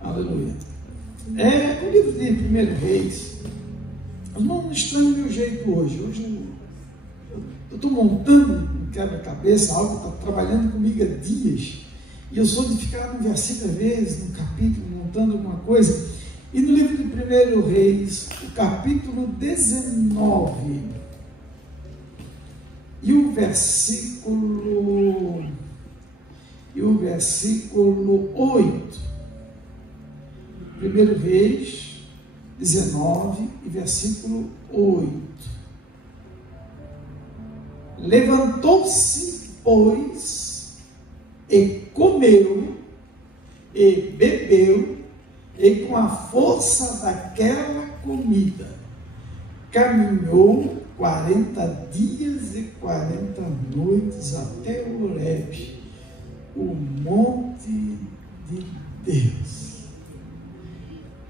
Aleluia. O livro de 1 Reis, eu não estranho o meu jeito hoje. Hoje eu estou montando um quebra-cabeça, algo que está trabalhando comigo há dias. E eu sou de ficar num versículo às vezes, num capítulo, montando alguma coisa. E no livro de 1 Reis, o capítulo 19, e o versículo 8. 1 Reis 19 e versículo 8. Levantou-se, pois, e comeu, e bebeu, e com a força daquela comida, caminhou 40 dias e 40 noites até o Horebe, o monte de Deus.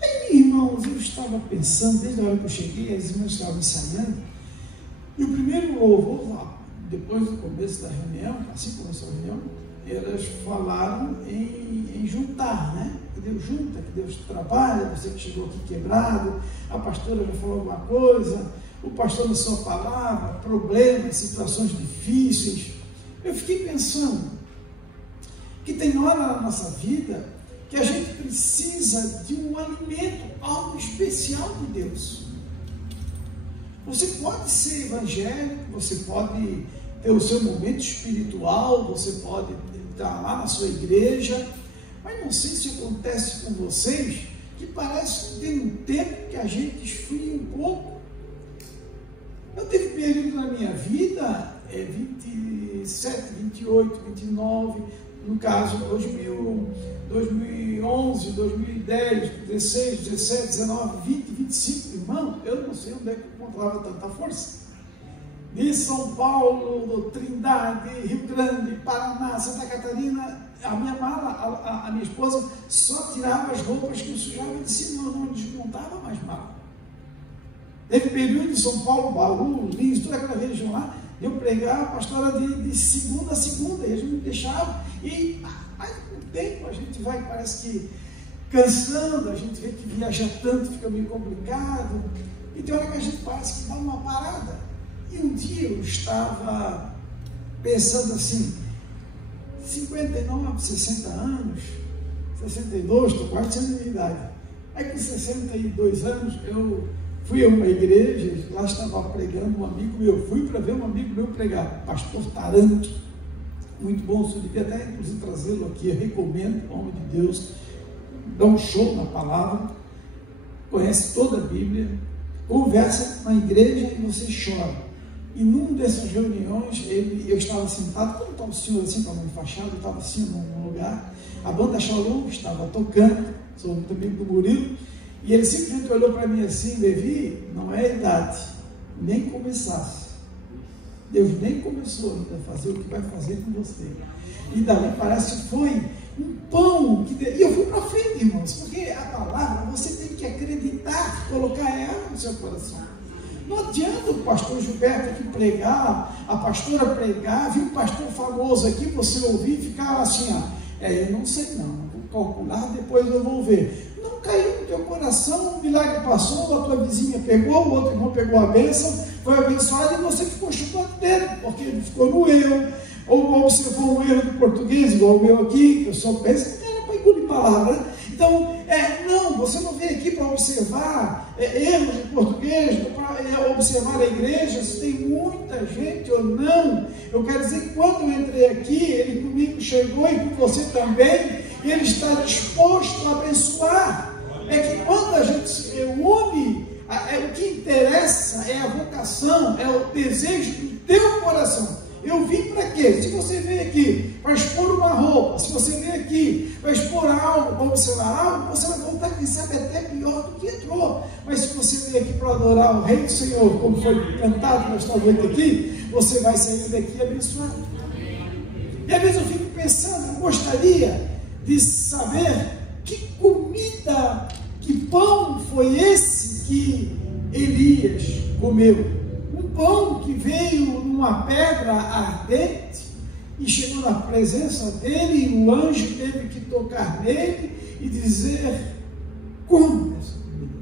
Aí, irmãos, eu estava pensando, desde a hora que eu cheguei, as irmãs estavam ensaiando, e o primeiro louvor lá, depois do começo da reunião, assim começou a reunião, elas falaram em juntar, né? Que Deus junta, que Deus trabalha, você que chegou aqui quebrado, a pastora já falou alguma coisa, o pastor na sua palavra, problemas, situações difíceis. Eu fiquei pensando que tem hora na nossa vida que a gente precisa de um alimento, algo especial de Deus. Você pode ser evangélico, você pode ter o seu momento espiritual, você pode estar lá na sua igreja, mas não sei se acontece com vocês, que parece que tem um tempo que a gente esfria um pouco. Eu tive período na minha vida, 27, 28, 29, no caso 2011, 2010, 16, 17, 19, 20, 25, irmão, eu não sei onde é que eu encontrava tanta força. De São Paulo, Trindade, Rio Grande, Paraná, Santa Catarina, a minha mala, a minha esposa só tirava as roupas que eu sujava de cima, não desmontava mais mala. Teve período em São Paulo, Bauru, Lins, toda aquela região lá, eu pregava a pastora de segunda a segunda, e eles me deixavam, e aí com o tempo a gente vai, parece que cansando, a gente vê que viajar tanto fica meio complicado, e tem hora que a gente parece que dá uma parada. E um dia eu estava pensando assim, 59, 60 anos, 62, estou quase sendo minha idade. Aí com 62 anos eu fui a uma igreja, lá estava pregando um amigo meu, fui para ver um amigo meu pregar, pastor Taranto, muito bom, eu devia até inclusive trazê-lo aqui, eu recomendo, homem de Deus, dá um show na palavra, conhece toda a Bíblia, conversa na igreja e você chora. E numa dessas reuniões, eu estava sentado, como estava o senhor assim, estava enfaixado, eu estava assim num lugar, a banda Shalom estava tocando, sou muito amigo do Murilo, e ele simplesmente olhou para mim assim, Levi, não é a idade, nem começasse. Deus nem começou ainda a fazer o que vai fazer com você. E dali parece que foi um pão, e eu fui para frente, irmãos, porque a palavra você tem que acreditar, colocar ela no seu coração. Não adianta o pastor Gilberto aqui pregar, a pastora pregar, viu um pastor famoso aqui, você ouvir e ficar assim, eu não sei não, vou calcular, depois eu vou ver. Não caiu no teu coração, um milagre passou, a tua vizinha pegou, o outro irmão pegou a bênção, foi abençoado e você ficou chupando dele, porque ele ficou no eu, ou observou um erro do português, igual o meu aqui, que eu sou péssimo, não era para engolir palavra, né? Então, não, você não vem aqui para observar erros de português, para observar a igreja, se tem muita gente ou não. Eu quero dizer que quando eu entrei aqui, ele comigo chegou e com você também, ele está disposto a abençoar. É que quando a gente se une, o que interessa é a vocação, é o desejo do teu coração. Eu vim para quê? Se você vem aqui para expor uma roupa, se você vem aqui para expor algo, para observar algo, você vai voltar, quem sabe, até pior do que entrou. Mas se você vem aqui para adorar o Rei do Senhor, como foi cantado nesta noite aqui, você vai sair daqui abençoado. E às vezes eu fico pensando, eu gostaria de saber que comida, que pão foi esse que Elias comeu. Um pão que veio numa pedra ardente, e chegou na presença dele, e o anjo teve que tocar nele e dizer: come dessa comida,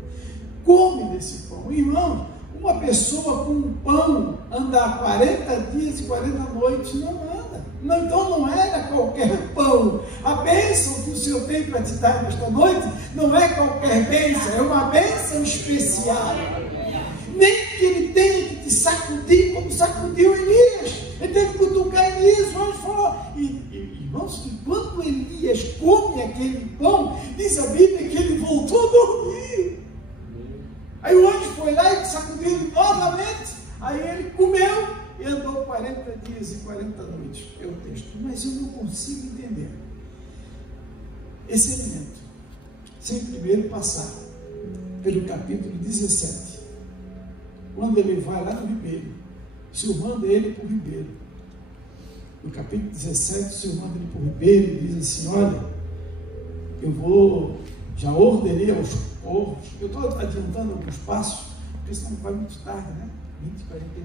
come desse pão. Irmão, uma pessoa com um pão andar 40 dias e 40 noites não anda. Não, então não era qualquer pão. A bênção que o Senhor tem para te dar nesta noite não é qualquer bênção, é uma bênção especial. Nem que ele tenha que te sacudir como sacudiu Elias. Ele teve que cutucar Elias. O anjo falou, irmãos, que quando Elias come aquele pão, diz a Bíblia que ele voltou a dormir. Aí o anjo foi lá e sacudiu ele novamente. Aí ele comeu e andou 40 dias e 40 noites. É o texto. Mas eu não consigo entender esse elemento sem primeiro passar pelo capítulo 17. Quando ele vai lá no ribeiro, o Senhor manda ele para o ribeiro. No capítulo 17, o Senhor manda ele para o ribeiro e diz assim: olha, já ordenei aos corvos, eu estou adiantando alguns passos, porque senão vai muito tarde, né? 20, 41,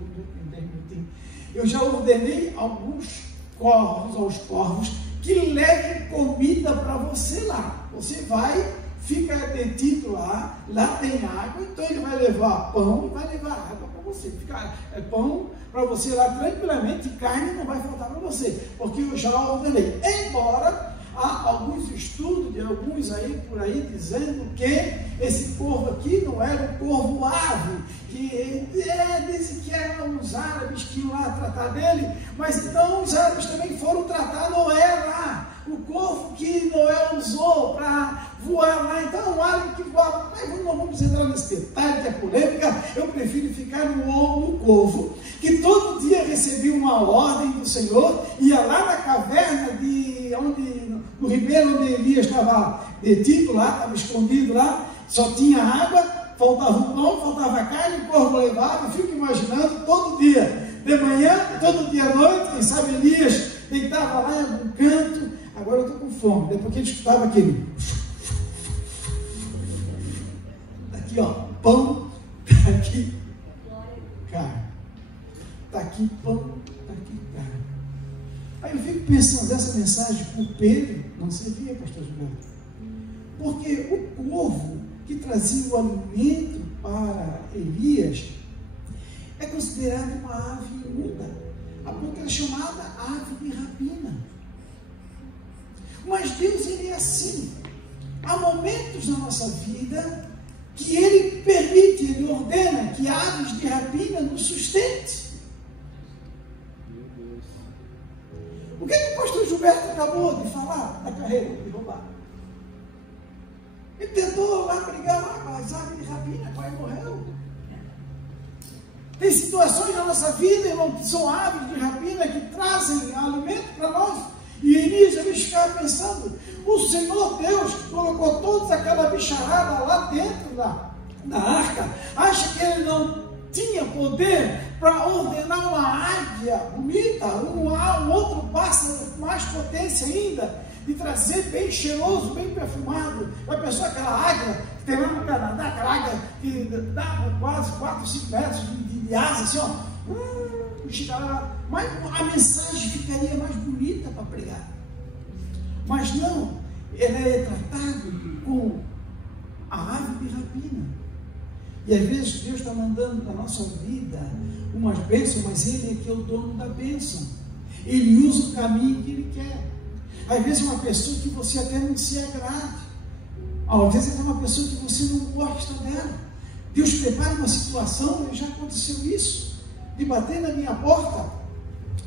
10 minutinhos. Eu já ordenei alguns corvos, aos corvos, que levem comida para você lá. Você vai, fica detido lá tem água, então ele vai levar pão e vai levar água para você. Fica pão para você lá tranquilamente, e carne não vai faltar para você, porque eu já ordenei. Embora há alguns estudos de alguns aí por aí dizendo que esse corvo aqui não era um corvo ave, que dizem que eram os árabes que iam lá tratar dele, mas então os árabes também foram tratar Noé lá, o corvo que Noé usou para voar lá. Então um árabe que voava, mas não vamos entrar nesse detalhe que é polêmica, eu prefiro ficar no corvo, que todo dia recebia uma ordem do Senhor, ia lá na caverna no ribeiro onde Elias estava detido lá, estava escondido lá, só tinha água, faltava o pão, faltava carne, o corvo levava. Eu fico imaginando todo dia, de manhã, todo dia à noite, quem sabe Elias deitava lá em algum canto. Agora eu estou com fome, depois que ele escutava aquele, aqui ó, pão, está aqui carne, está aqui pão, está aqui carne. Aí eu fico pensando, essa mensagem por Pedro não servia, pastor Gilberto, porque o corvo que trazia o alimento para Elias é considerado uma ave imunda, a ponto que é chamada ave de rapina. Mas Deus, ele é assim. Há momentos na nossa vida que ele permite, ele ordena que aves de rapina nos sustente. O que o pastor Gilberto acabou de falar da carreira de roubar? Ele tentou lá brigar lá com as aves de rapina, quase morreu. Tem situações na nossa vida, irmão, que são aves de rapina que trazem alimento para nós. E Elias, ele ficava pensando, o Senhor Deus colocou toda aquela bicharada lá dentro da arca, acha que ele não tinha poder para ordenar uma águia bonita, um outro pássaro com mais potência ainda, de trazer bem cheiroso, bem perfumado? Já pensou aquela águia que tem lá no Canadá, aquela águia que dá quase 4, 5 metros de asa, assim, ó, mas a mensagem ficaria mais bonita para pregar. Mas não, ele é tratado com a ave de rapina. E às vezes Deus está mandando para a nossa vida umas bênçãos, mas Ele é que é o dono da bênção. Ele usa o caminho que Ele quer. Às vezes é uma pessoa que você até não se agrade. Às vezes é uma pessoa que você não gosta dela. Deus prepara uma situação, e já aconteceu isso, de bater na minha porta.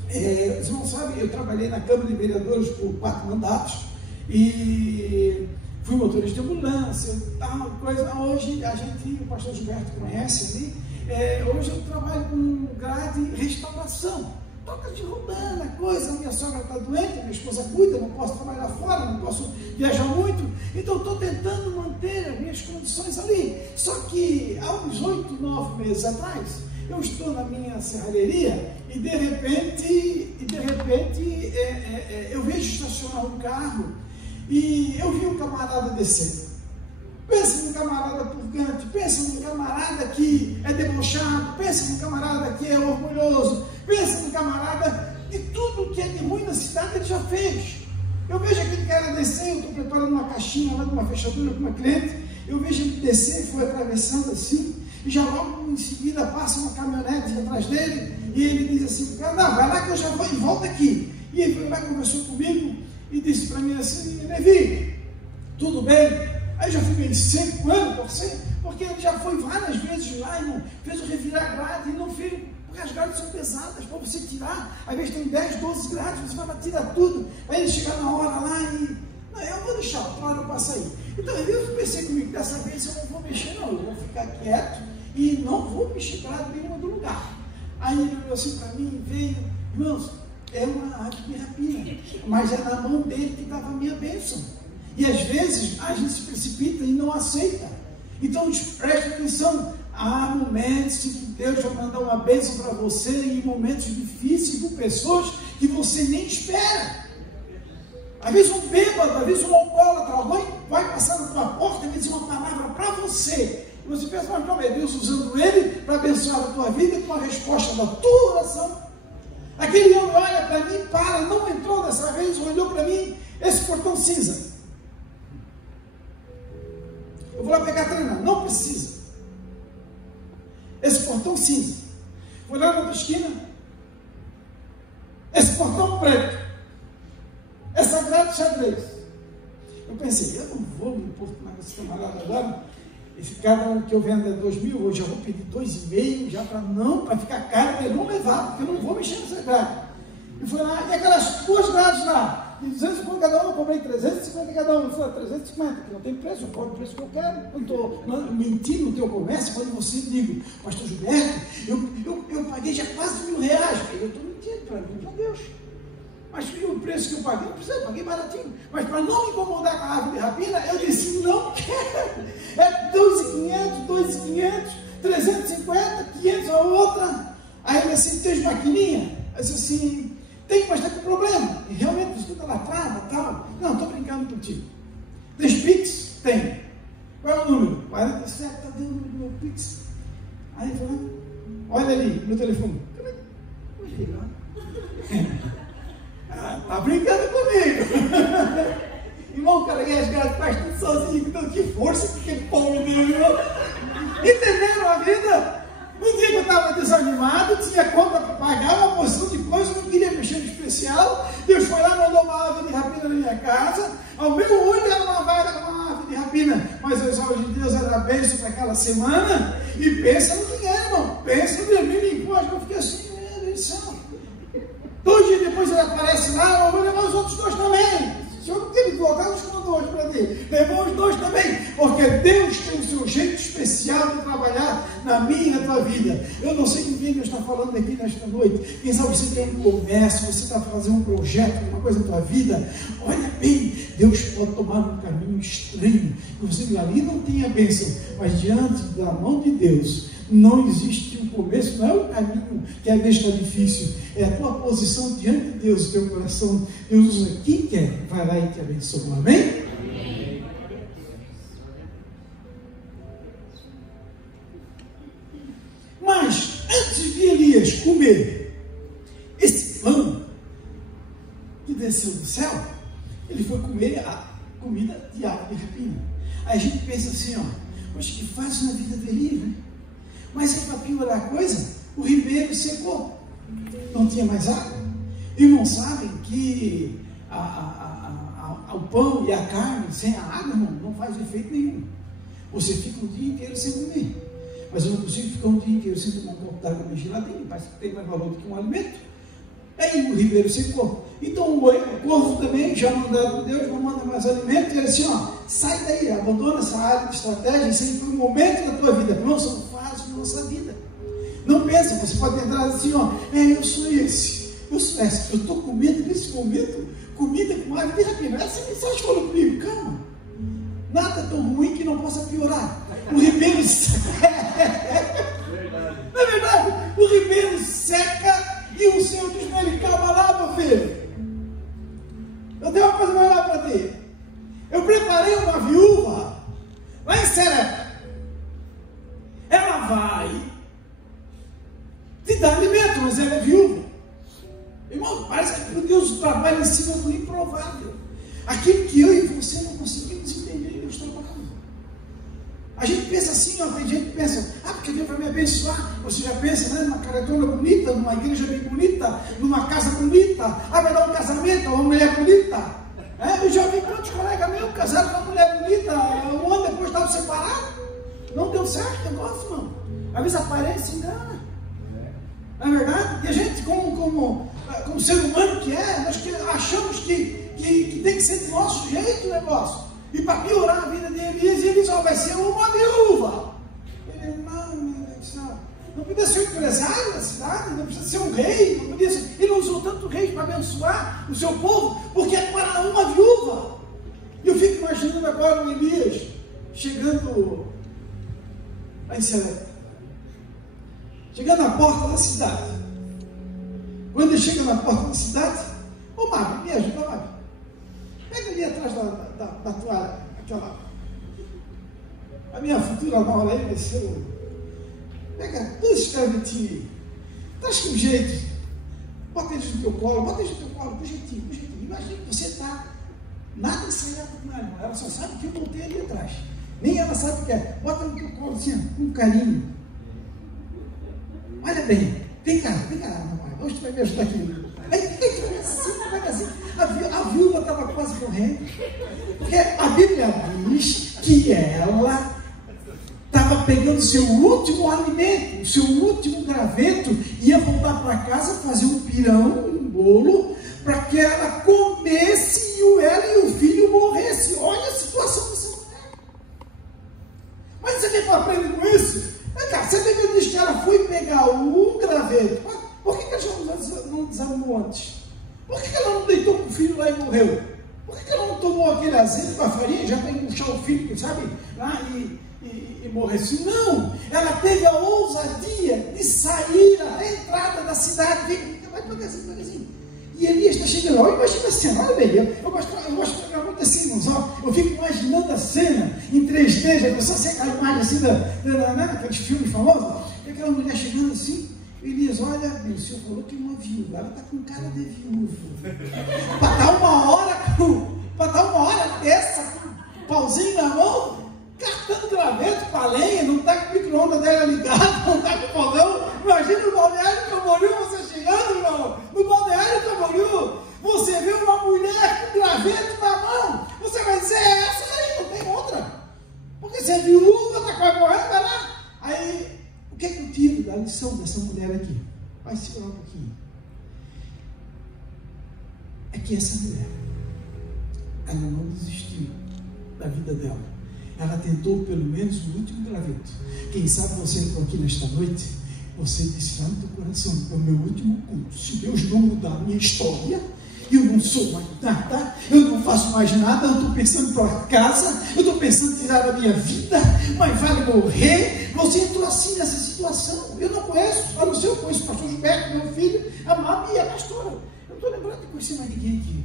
Vocês não sabem, eu trabalhei na Câmara de Vereadores por 4 mandatos e fui motorista de ambulância, tal coisa. Hoje a gente, o pastor Gilberto conhece ali, hoje eu trabalho com grade e restauração. Toca de rodando, coisa, minha sogra está doente, minha esposa cuida, não posso trabalhar fora, não posso viajar muito, então estou tentando manter as minhas condições ali. Só que há uns 8, 9 meses atrás, eu estou na minha serralheria e de repente eu vejo estacionar um carro e eu vi um camarada descendo. Pensa num camarada purgante, pensa num camarada que é debochado, pensa num camarada que é orgulhoso, pensa num camarada de tudo que é de ruim na cidade, ele já fez. Eu vejo aquele cara descer, eu estou preparando uma caixinha lá de uma fechadura para uma cliente, eu vejo ele descer, foi atravessando assim, e já logo em seguida passa uma caminhonete atrás dele, e ele diz assim, cara, não, vai lá que eu já vou e volta aqui. E ele foi lá, conversou comigo, e disse para mim assim, Levi, tudo bem? Aí já fui meio seco com ele, porque ele já foi várias vezes lá, irmão, fez o revirar grade e não fez, porque as grades são pesadas, para você tirar, às vezes tem 10, 12 grades, você vai lá, tira tudo, aí ele chega na hora lá e, não, eu vou deixar, claro, eu passo aí. Então eu pensei comigo, dessa vez eu não vou mexer não, eu vou ficar quieto e não vou mexer grade nenhuma do lugar. Aí ele olhou assim para mim e veio, irmãos, é uma ave de rapina, mas é na mão dele que estava a minha bênção. E às vezes a gente se precipita e não aceita. Então preste atenção, há momentos em que Deus vai mandar uma bênção para você em momentos difíceis com pessoas que você nem espera. Às vezes um bêbado, às vezes um alcoólatra, alguém vai passar na tua porta e vai dizer uma palavra para você. E você pensa, mas como é Deus usando ele para abençoar a tua vida com a resposta da tua oração? Aquele homem olha para mim, para, não entrou dessa vez, olhou para mim, esse portão cinza. Eu vou lá pegar a trena, não precisa. Esse portão cinza. Vou lá na outra esquina, esse portão preto. Essa grade xadrez. Eu pensei, eu não vou me importar com esse camarada agora. Esse cada um que eu vendo é 2.000, hoje eu vou pedir 2,5, já para ficar caro, para ele não levar, porque eu não vou mexer nessa grade. E foi lá, e aquelas duas grades lá, de 250 cada um, eu comprei 350 cada um. Eu falei, 350, que não tem preço, eu cobro o preço que eu quero. Eu estou mentindo no teu comércio, quando você digo, pastor Gilberto, eu paguei já quase R$1.000. Eu estou mentindo para mim, para Deus. Mas o preço que eu paguei, não precisa, eu paguei baratinho. Mas para não me incomodar com a árvore de rapina, eu disse, não quero. É 2.500, 2.500, 350, 500 a outra. Aí ele assim, tem maquininha? Eu disse assim, tem, mas está com problema. E realmente, escuta lá, trava, tal. Não, estou brincando contigo. Tem Pix? Tem. Qual é o número? 47, está dentro do meu Pix. Aí ele falou, olha ali, no telefone. Está brincando comigo. Irmão, o cara ganha as grades, faz tudo sozinho, então que força, que pobre dele, irmão. Entenderam a vida? Um dia que eu estava desanimado, tinha conta para pagar, uma porção de coisas, não queria mexer no especial. Deus foi lá, mandou uma ave de rapina na minha casa. Ao meu olho era uma ave de rapina, mas os olhos de Deus eram bênção para aquela semana. E pensa no dinheiro, irmão. Pensa no dinheiro, imposto. Eu fiquei assim, meu Deus do céu. 2 dias depois ele aparece lá, eu vou levar os outros 2 também. O senhor não teve que voltar, eu estou 2 para ele. Levou os 2 também, porque Deus tem o seu jeito especial de trabalhar na minha e na tua vida. Eu não sei com quem Deus está falando aqui nesta noite. Quem sabe você tem um comércio, você está fazendo um projeto, uma coisa na tua vida. Olha bem, Deus pode tomar um caminho estranho. Que você ali não tem a bênção, mas diante da mão de Deus, não existe um começo, não é o caminho que às vezes está difícil, é a tua posição diante de Deus, o teu coração. Deus usa quem quer, vai lá e te abençoa. Amém? Amém. Mas antes de Elias comer esse pão que desceu do céu, ele foi comer a comida de ave de rapina. Aí a gente pensa assim, ó, poxa, que fácil na vida do Elias, né? Mas para piorar a coisa, o ribeiro secou, não tinha mais água. Irmãos, sabem que o pão e a carne sem a água, irmão, não faz efeito nenhum. Você fica o dia inteiro sem comer, mas eu não consigo ficar um dia inteiro sem tomar um copo d'água bem geladinho, parece que tem mais valor do que um alimento. Aí o ribeiro secou. Então o corvo também, já mandado por Deus, não manda mais alimento, e ele assim, ó, sai daí, abandona essa área de estratégia, isso aí foi um momento da tua vida. Irmão, são fases da nossa vida. Não pensa, você pode entrar assim, ó, eu sou esse, eu sou esse, eu estou comendo nesse momento, comida com ave de rapina. Essa mensagem falou comigo, calma, nada é tão ruim que não possa piorar. O ribeiro seca, não é verdade? O ribeiro seca e o Senhor diz para ele, calma lá, meu filho. Eu tenho uma coisa melhor para ti. Eu preparei uma viúva lá em Serepta. Ela vai te dar alimento, mas ela é viúva. Irmão, acima do improvável. Aquilo que eu e você não conseguimos entender, Deus trabalha. A gente pensa assim, ó, tem gente que pensa, porque Deus vai me abençoar. Você já pensa, né, numa caretona bonita, numa igreja bem bonita, numa casa bonita, vai dar um casamento, uma mulher bonita. Eu já vi quantos colegas meus casaram com uma mulher bonita, um ano depois estavam separados. Não deu certo o negócio, não. Às vezes a aparência engana. Não é verdade? E a gente, como ser humano que é, nós achamos que tem que ser do nosso jeito o negócio. E para piorar a vida de Elias vai ser uma viúva. Ele, não podia ser um empresário da cidade, não precisa ser um rei, não podia ser. Ele não usou tanto rei para abençoar o seu povo, porque é para uma viúva. E eu fico imaginando agora o Elias chegando lá em Serepta, chegando na porta da cidade. Quando ele chega na porta da cidade, ô Mário, me ajuda, Mário. Pega ali atrás da toalha, aquela. A minha futura nora aí desceu. Pega todos esses gravetinhos aí. Traz com jeito. Bota eles no teu colo, com jeitinho. Imagina que você está nada ensaiado com ela, irmão. Ela só sabe que eu botei ali atrás. Nem ela sabe o que é. Bota no teu colo assim, com carinho. Olha bem. Vem cá, mamãe. Hoje tu vai me ajudar aqui. Assim. A viúva estava quase morrendo. Porque a Bíblia diz que ela estava pegando o seu último alimento, o seu último graveto, ia voltar para casa, fazer um pirão, um bolo, para que ela comesse e ela e o filho morressem. Olha a situação dessa mulher. Mas você tem para aprender com isso? Você tem que ela foi pegar o graveto. Por que ela não desanimou antes? Por que ela não deitou com o filho lá e morreu? Por que ela não tomou aquele azeite com a farinha já para empuxar o filho, sabe, lá e morrer assim? Não! Ela teve a ousadia de sair à entrada da cidade. Vai devagarzinho. E Elias está chegando lá. Imagina a cena, olha bem. Eu gosto de pegar muito assim, irmãos. Eu fico imaginando a cena em 3D, já pensou assim, aquela imagem assim, aqueles filmes famosos. E aquela mulher chegando assim. Elias, olha, o senhor falou que uma viúva, ela está com cara de viúva. Para dar uma hora dessa, com um pauzinho na mão, catando graveto para lenha, não está com o micro-ondas dela ligado, não está com o fogão. Imagina o Balneário Camboriú, você chegando, irmão, no Balneário Camboriú, você vê uma mulher com graveto na mão, você vai dizer, é essa aí, não tem outra. Porque você é viúva, está quase morrendo, vai lá. Aí, o que é que eu tiro da lição dessa mulher aqui? Vai segurar um pouquinho. É que essa mulher, ela não desistiu da vida dela. Ela tentou pelo menos o último graveto. Quem sabe você entrou aqui nesta noite, você disse lá no teu coração, é o meu último culto. Se Deus não mudar a minha história, eu não sou mais nada, eu não faço mais nada, eu estou pensando em para casa, eu estou pensando em tirar a minha vida, mas vale morrer. Você entrou assim nessa situação. Eu não conheço, a não ser eu conheço o pastor Gilberto, meu filho, a Mabi e a pastora. Eu não estou lembrando de conhecer mais ninguém aqui.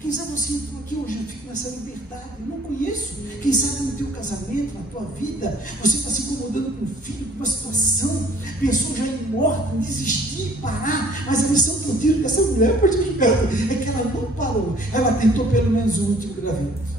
Quem sabe você entrou aqui hoje, eu fico nessa liberdade, eu não conheço. Quem sabe no teu casamento, na tua vida, você está se incomodando com o filho, com uma situação, pensou já em morte, em desistir, parar, mas a missão que eu tiro dessa mulher, pastor Gilberto, é que ela não parou, ela tentou pelo menos o último graveto.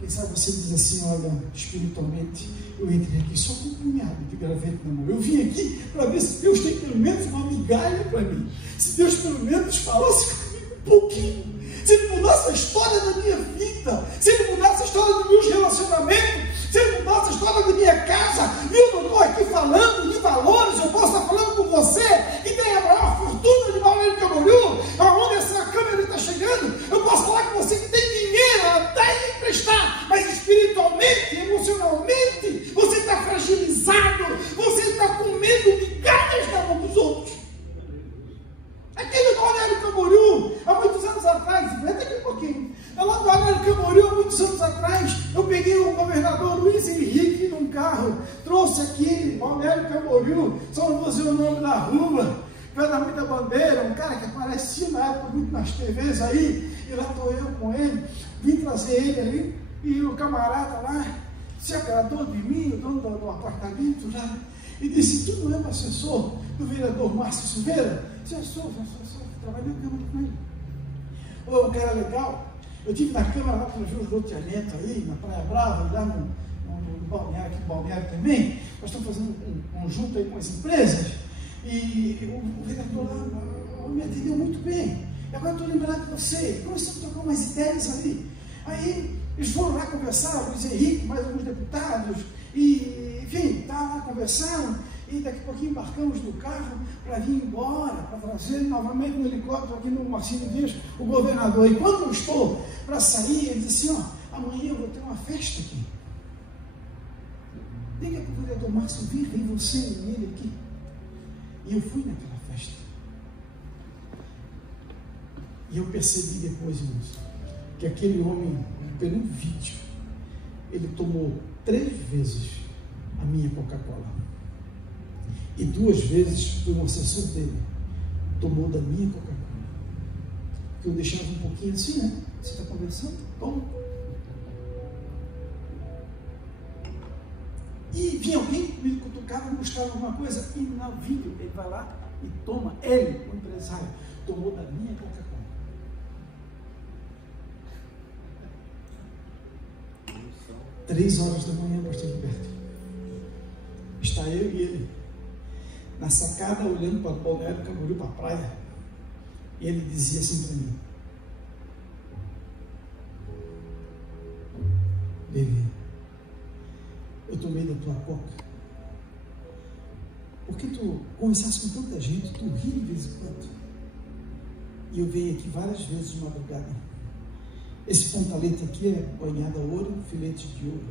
Quem sabe você diz assim, olha, espiritualmente, eu entrei aqui só com um punhado de graveto na mão. Eu vim aqui para ver se Deus tem pelo menos uma migalha para mim. Se Deus pelo menos falasse comigo um pouquinho. Se Ele mudasse a história da minha vida. Se Ele mudasse a história dos meus relacionamentos. Se Ele mudasse a história da minha casa. Eu não estou aqui falando de valores. Eu posso estar falando com você que tem a maior fortuna de Balneário Camboriú, aonde essa câmera está chegando. Eu posso falar com você que tem dinheiro até emprestar, mas espiritualmente, emocionalmente, você está fragilizado, você está comendo migalhas na mão dos outros. Aquele Balneário Camboriú, há muitos anos atrás, vem aqui um pouquinho, lá no Balneário Camboriú, há muitos anos atrás, eu peguei o governador Luiz Henrique num carro, trouxe aqui, Balneário Camboriú, só não vou dizer o nome da rua, vai dar muita bandeira, um cara que aparecia na época muito nas TVs aí, e lá estou eu com ele, vim trazer ele aí, e o camarada lá se agradou de mim, o dono do apartamento lá, e disse, tu não é o assessor do vereador Márcio Silveira? Eu sou, trabalhei na Câmara com ele. ou é um cara legal. Eu estive na Câmara lá para ver os loteamentos aí, na Praia Brava, lá no Balneário, aqui no Balneário também. Nós estamos fazendo um conjunto aí com as empresas. E o vereador lá me atendeu muito bem. E agora estou lembrando de você. Começamos a trocar umas ideias ali. Aí eles foram lá conversar, o Luiz Henrique, mais alguns deputados, e enfim, está lá conversando. E daqui a pouquinho embarcamos no carro para vir embora, para trazer novamente no helicóptero aqui no Marcinho Dias, o governador. E quando eu estou para sair, ele disse assim, ó, amanhã eu vou ter uma festa aqui. Diga para o vereador Márcio vir, vem você e ele aqui. E eu fui naquela festa. E eu percebi depois, irmãos, que aquele homem, pelo vídeo, ele tomou 3 vezes a minha Coca-Cola. E 2 vezes foi um assessor dele, tomou da minha Coca-Cola. Porque eu deixava um pouquinho assim, né? Você está conversando? Toma. E vinha alguém, me cutucava, mostrava alguma coisa, e no vídeo ele vai lá e toma, ele, o empresário, tomou da minha Coca-Cola. 3 horas da manhã, pastor Gilberto. Está eu e ele na sacada, olhando para o Balneário Camboriú, para a praia. E ele dizia assim para mim: Levi, eu tomei da tua coca porque tu conversaste com tanta gente, tu ri de vez em quando. E eu venho aqui várias vezes de madrugada. Esse pontalete aqui é banhado a ouro, filete de ouro.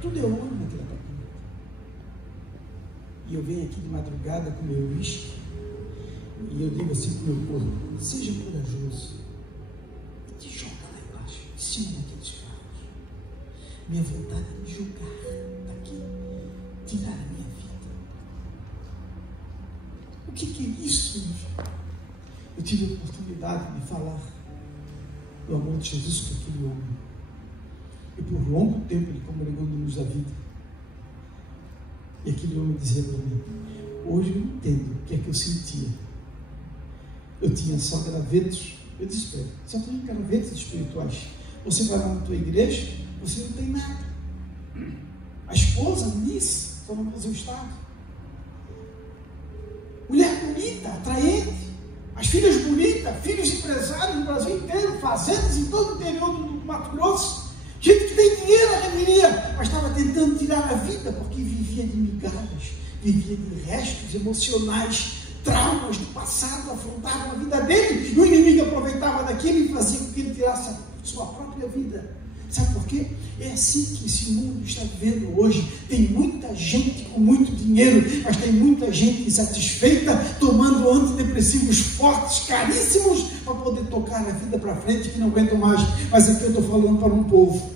Tudo é ouro naquela papinha. E eu venho aqui de madrugada com meu uísque, e eu digo assim para o meu corpo: seja corajoso, e te joga lá embaixo, em cima daqueles carros. Minha vontade é me jogar daqui, tirar a minha vida. O que é isso, gente? Eu tive a oportunidade de falar do amor de Jesus para aquele homem. E por longo tempo ele congregou no luz da vida. E aquele homem dizia para mim: hoje eu entendo o que é que eu sentia. Eu tinha só gravetos. Eu disse para ele: só tenho gravetos espirituais. Você vai lá na tua igreja, você não tem nada. A esposa, Nice, só no resultado. Mulher bonita, atraente. As filhas bonitas, filhos empresários no Brasil inteiro, fazendas em todo o interior do Mato Grosso. Gente que tem dinheiro, alegria, mas estava tentando tirar a vida porque vivia de migalhas, vivia de restos emocionais, traumas do passado afrontavam a vida dele, e o inimigo aproveitava daquilo e fazia com que ele tirasse a sua própria vida. Sabe por quê? É assim que esse mundo está vivendo hoje. Tem muita gente com muito dinheiro, mas tem muita gente insatisfeita, tomando antidepressivos fortes, caríssimos, para poder tocar a vida para frente, que não aguentam mais. Mas aqui eu estou falando para um povo,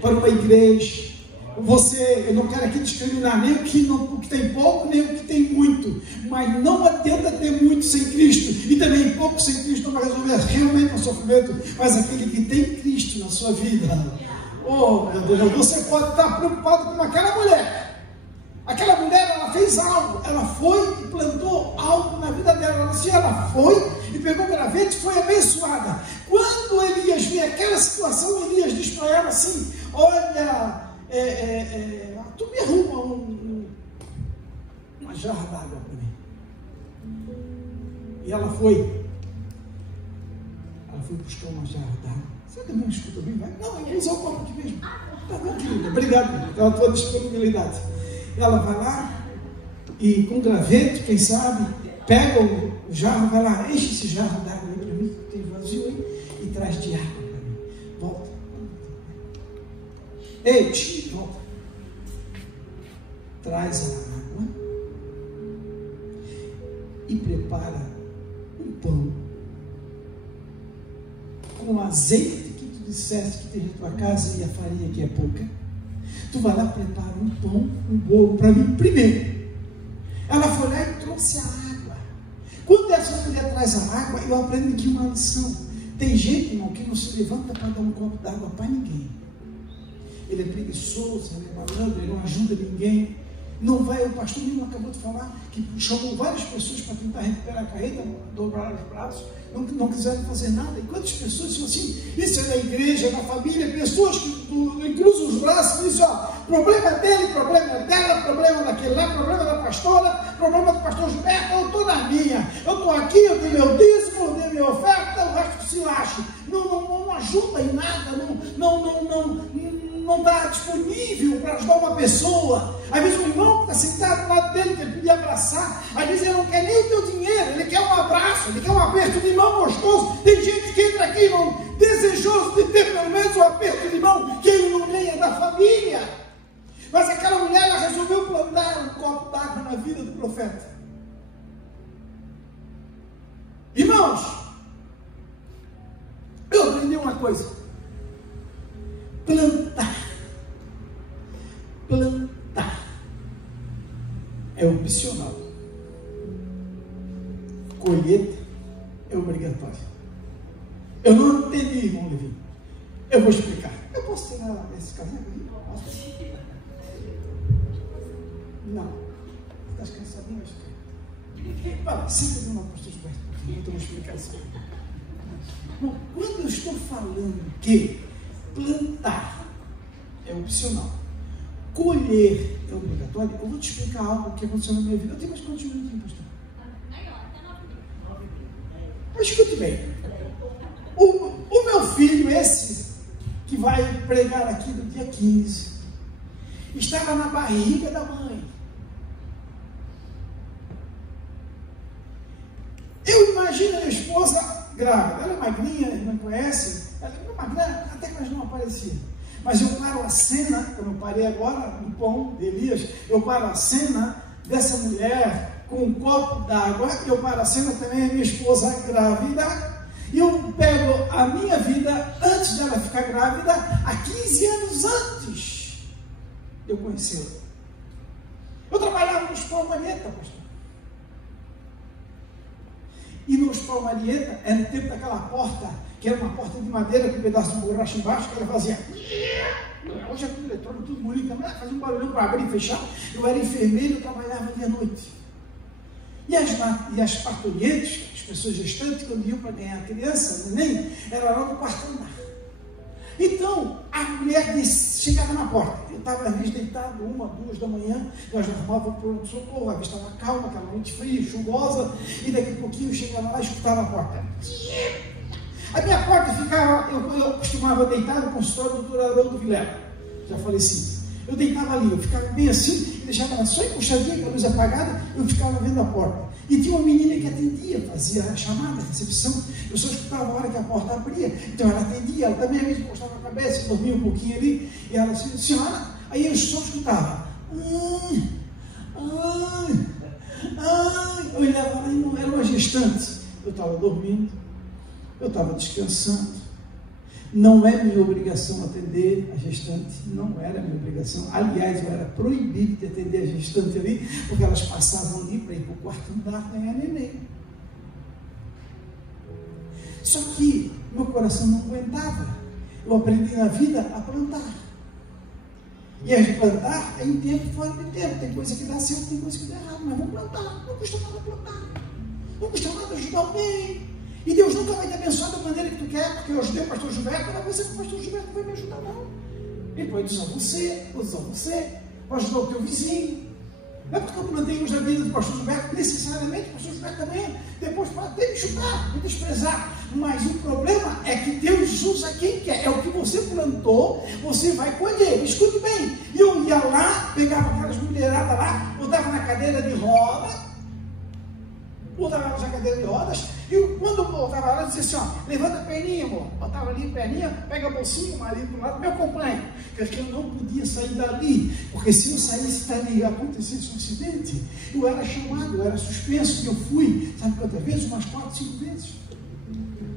para uma igreja. Eu não quero aqui discriminar nem o que tem pouco, nem o que tem muito, mas não adianta ter muito sem Cristo, e também pouco sem Cristo não vai resolver realmente o sofrimento. Mas aquele que tem Cristo na sua vida, oh meu Deus, você pode estar preocupado com aquela mulher. Aquela mulher, ela fez algo, ela foi e plantou algo na vida dela. Ela foi e pegou o gravete e foi abençoada. Quando Elias vê aquela situação, Elias diz para ela assim: olha, tu me arruma uma jarra d'água para mim. E ela foi buscar uma jarra d'água. Você também me escuta bem? Vai? Não, eu vou usar o copo aqui mesmo. Tá bom, querida, obrigado pela tua disponibilidade. Ela vai lá e com graveto, quem sabe, pega o jarro, vai lá, enche esse jarro d'água aí para mim, tem vazio aí, e traz de água para mim. Volta. Ei, volta. Traz a água e prepara um pão com o azeite que tu disseste que tem na tua casa e a farinha que é pouca. Tu vai lá, prepara um pão, um bolo para mim primeiro. Ela foi lá e trouxe a água. Quando essa mulher traz a água, eu aprendo aqui uma lição. Tem gente, irmão, que não se levanta para dar um copo d'água para ninguém. Ele é preguiçoso, ele é malandro, ele não ajuda ninguém. Não vai, o pastor Nilo acabou de falar que chamou várias pessoas para tentar recuperar a carreira, dobraram os braços, não quiseram fazer nada. E quantas pessoas são assim? Isso é na igreja, na família, pessoas que cruzam os braços e dizem, ó, problema dele, problema dela, problema daquele lá, problema da pastora, problema do pastor Gilberto, eu estou na minha. Eu estou aqui, eu dei meu dízimo, eu dei minha oferta, o resto se lasque. Não ajuda em nada, não está disponível para ajudar uma pessoa. Às vezes o irmão está sentado do lado dele, que ele podia abraçar, às vezes ele não quer nem o teu dinheiro, ele quer um abraço, ele quer um aperto de mão gostoso. Tem gente que entra aqui, irmão, desejoso de ter pelo menos um aperto de mão, que ele não ganha da família. Mas aquela mulher, ela resolveu plantar um copo d'água na vida do profeta. Irmãos, eu aprendi uma coisa: plantar é opcional, colheita é obrigatória. Eu não entendi, irmão Levi. Eu vou explicar. Eu posso tirar esse casaco aqui? Não. Está cansadinho? Para, senta de uma pastor Gilberto, porque eu vou explicar isso. Bom, quando eu estou falando que plantar é opcional, colher é obrigatório, eu vou te explicar algo que aconteceu na minha vida. Eu tenho mais quantos minutinhos, pastor? Mas escute bem. O meu filho, esse que vai pregar aqui no dia 15, estava na barriga da mãe. Eu imagino a minha esposa grávida. Ela é magrinha, não conhece? Ela é magrinha, até que não aparecia. Mas eu paro a cena, eu não parei agora no pão de Elias, eu paro a cena dessa mulher com um copo d'água, eu paro a cena também a minha esposa grávida, e eu pego a minha vida antes dela ficar grávida, há 15 anos antes de eu conhecê-la. Eu trabalhava no Hospital Marieta, pastor. E no Hospital Marieta, era no tempo daquela porta, que era uma porta de madeira com um pedaço de borracha embaixo, que ela fazia. Hoje é tudo eletrônico, tudo bonito, mas fazia um barulhão para abrir e fechar. Eu era enfermeiro, eu trabalhava dia e noite. E as parturientes, as pessoas gestantes, quando iam para ganhar a criança, neném, era lá no quarto andar. Então, a mulher chegava na porta. Eu estava às vezes deitado, 1, 2 da manhã, nós arrumávamos para o socorro, a vista estava calma, aquela noite fria, chuvosa, e daqui a pouquinho eu chegava lá e escutava a porta. A minha porta ficava, eu costumava deitar no consultório do Dr. Haroldo Vilela, já faleci. Eu deitava ali, eu ficava bem assim, e deixava ela só encostadinha, com a luz apagada, eu ficava vendo a porta. E tinha uma menina que atendia, fazia a chamada, a recepção, eu só escutava a hora que a porta abria, então ela atendia, ela também às vezes encostava a cabeça, dormia um pouquinho ali, e ela assim, senhora, aí eu só escutava, eu olhava lá e não era uma gestante, eu estava dormindo, eu estava descansando. Não é minha obrigação atender a gestante, não era minha obrigação. Aliás, eu era proibido de atender a gestante ali, porque elas passavam ali para ir para o quarto andar ganhar neném. Só que meu coração não aguentava. Eu aprendi na vida a plantar. E a plantar é em tempo e fora de tempo. Tem coisa que dá certo, tem coisa que dá errado, mas vamos plantar. Não custa nada plantar. Não custa nada ajudar alguém. E Deus nunca vai te abençoar da maneira que tu quer, porque eu ajudei o pastor Gilberto, mas você que o pastor Gilberto não vai me ajudar, não. Ele pode usar você, pode ajudar o teu vizinho. Não é porque eu plantei uns da vida do pastor Gilberto, necessariamente o pastor Gilberto também, depois pode até me chutar, me desprezar. Mas o problema é que Deus usa quem quer. É o que você plantou, você vai colher. Escute bem, eu ia lá, pegava aquelas mulheradas lá, botava na cadeira de roda, botava elas na cadeira de rodas, e quando eu voltava lá, eu dizia assim, ó, levanta a perninha, amor. Botava ali a perninha, pega a bolsinha, o marido do lado, me acompanha. Porque eu não podia sair dali, porque se eu saísse dali e acontecesse um acidente, eu era chamado, eu era suspenso, e eu fui, sabe quantas vezes? Umas 4, 5 vezes.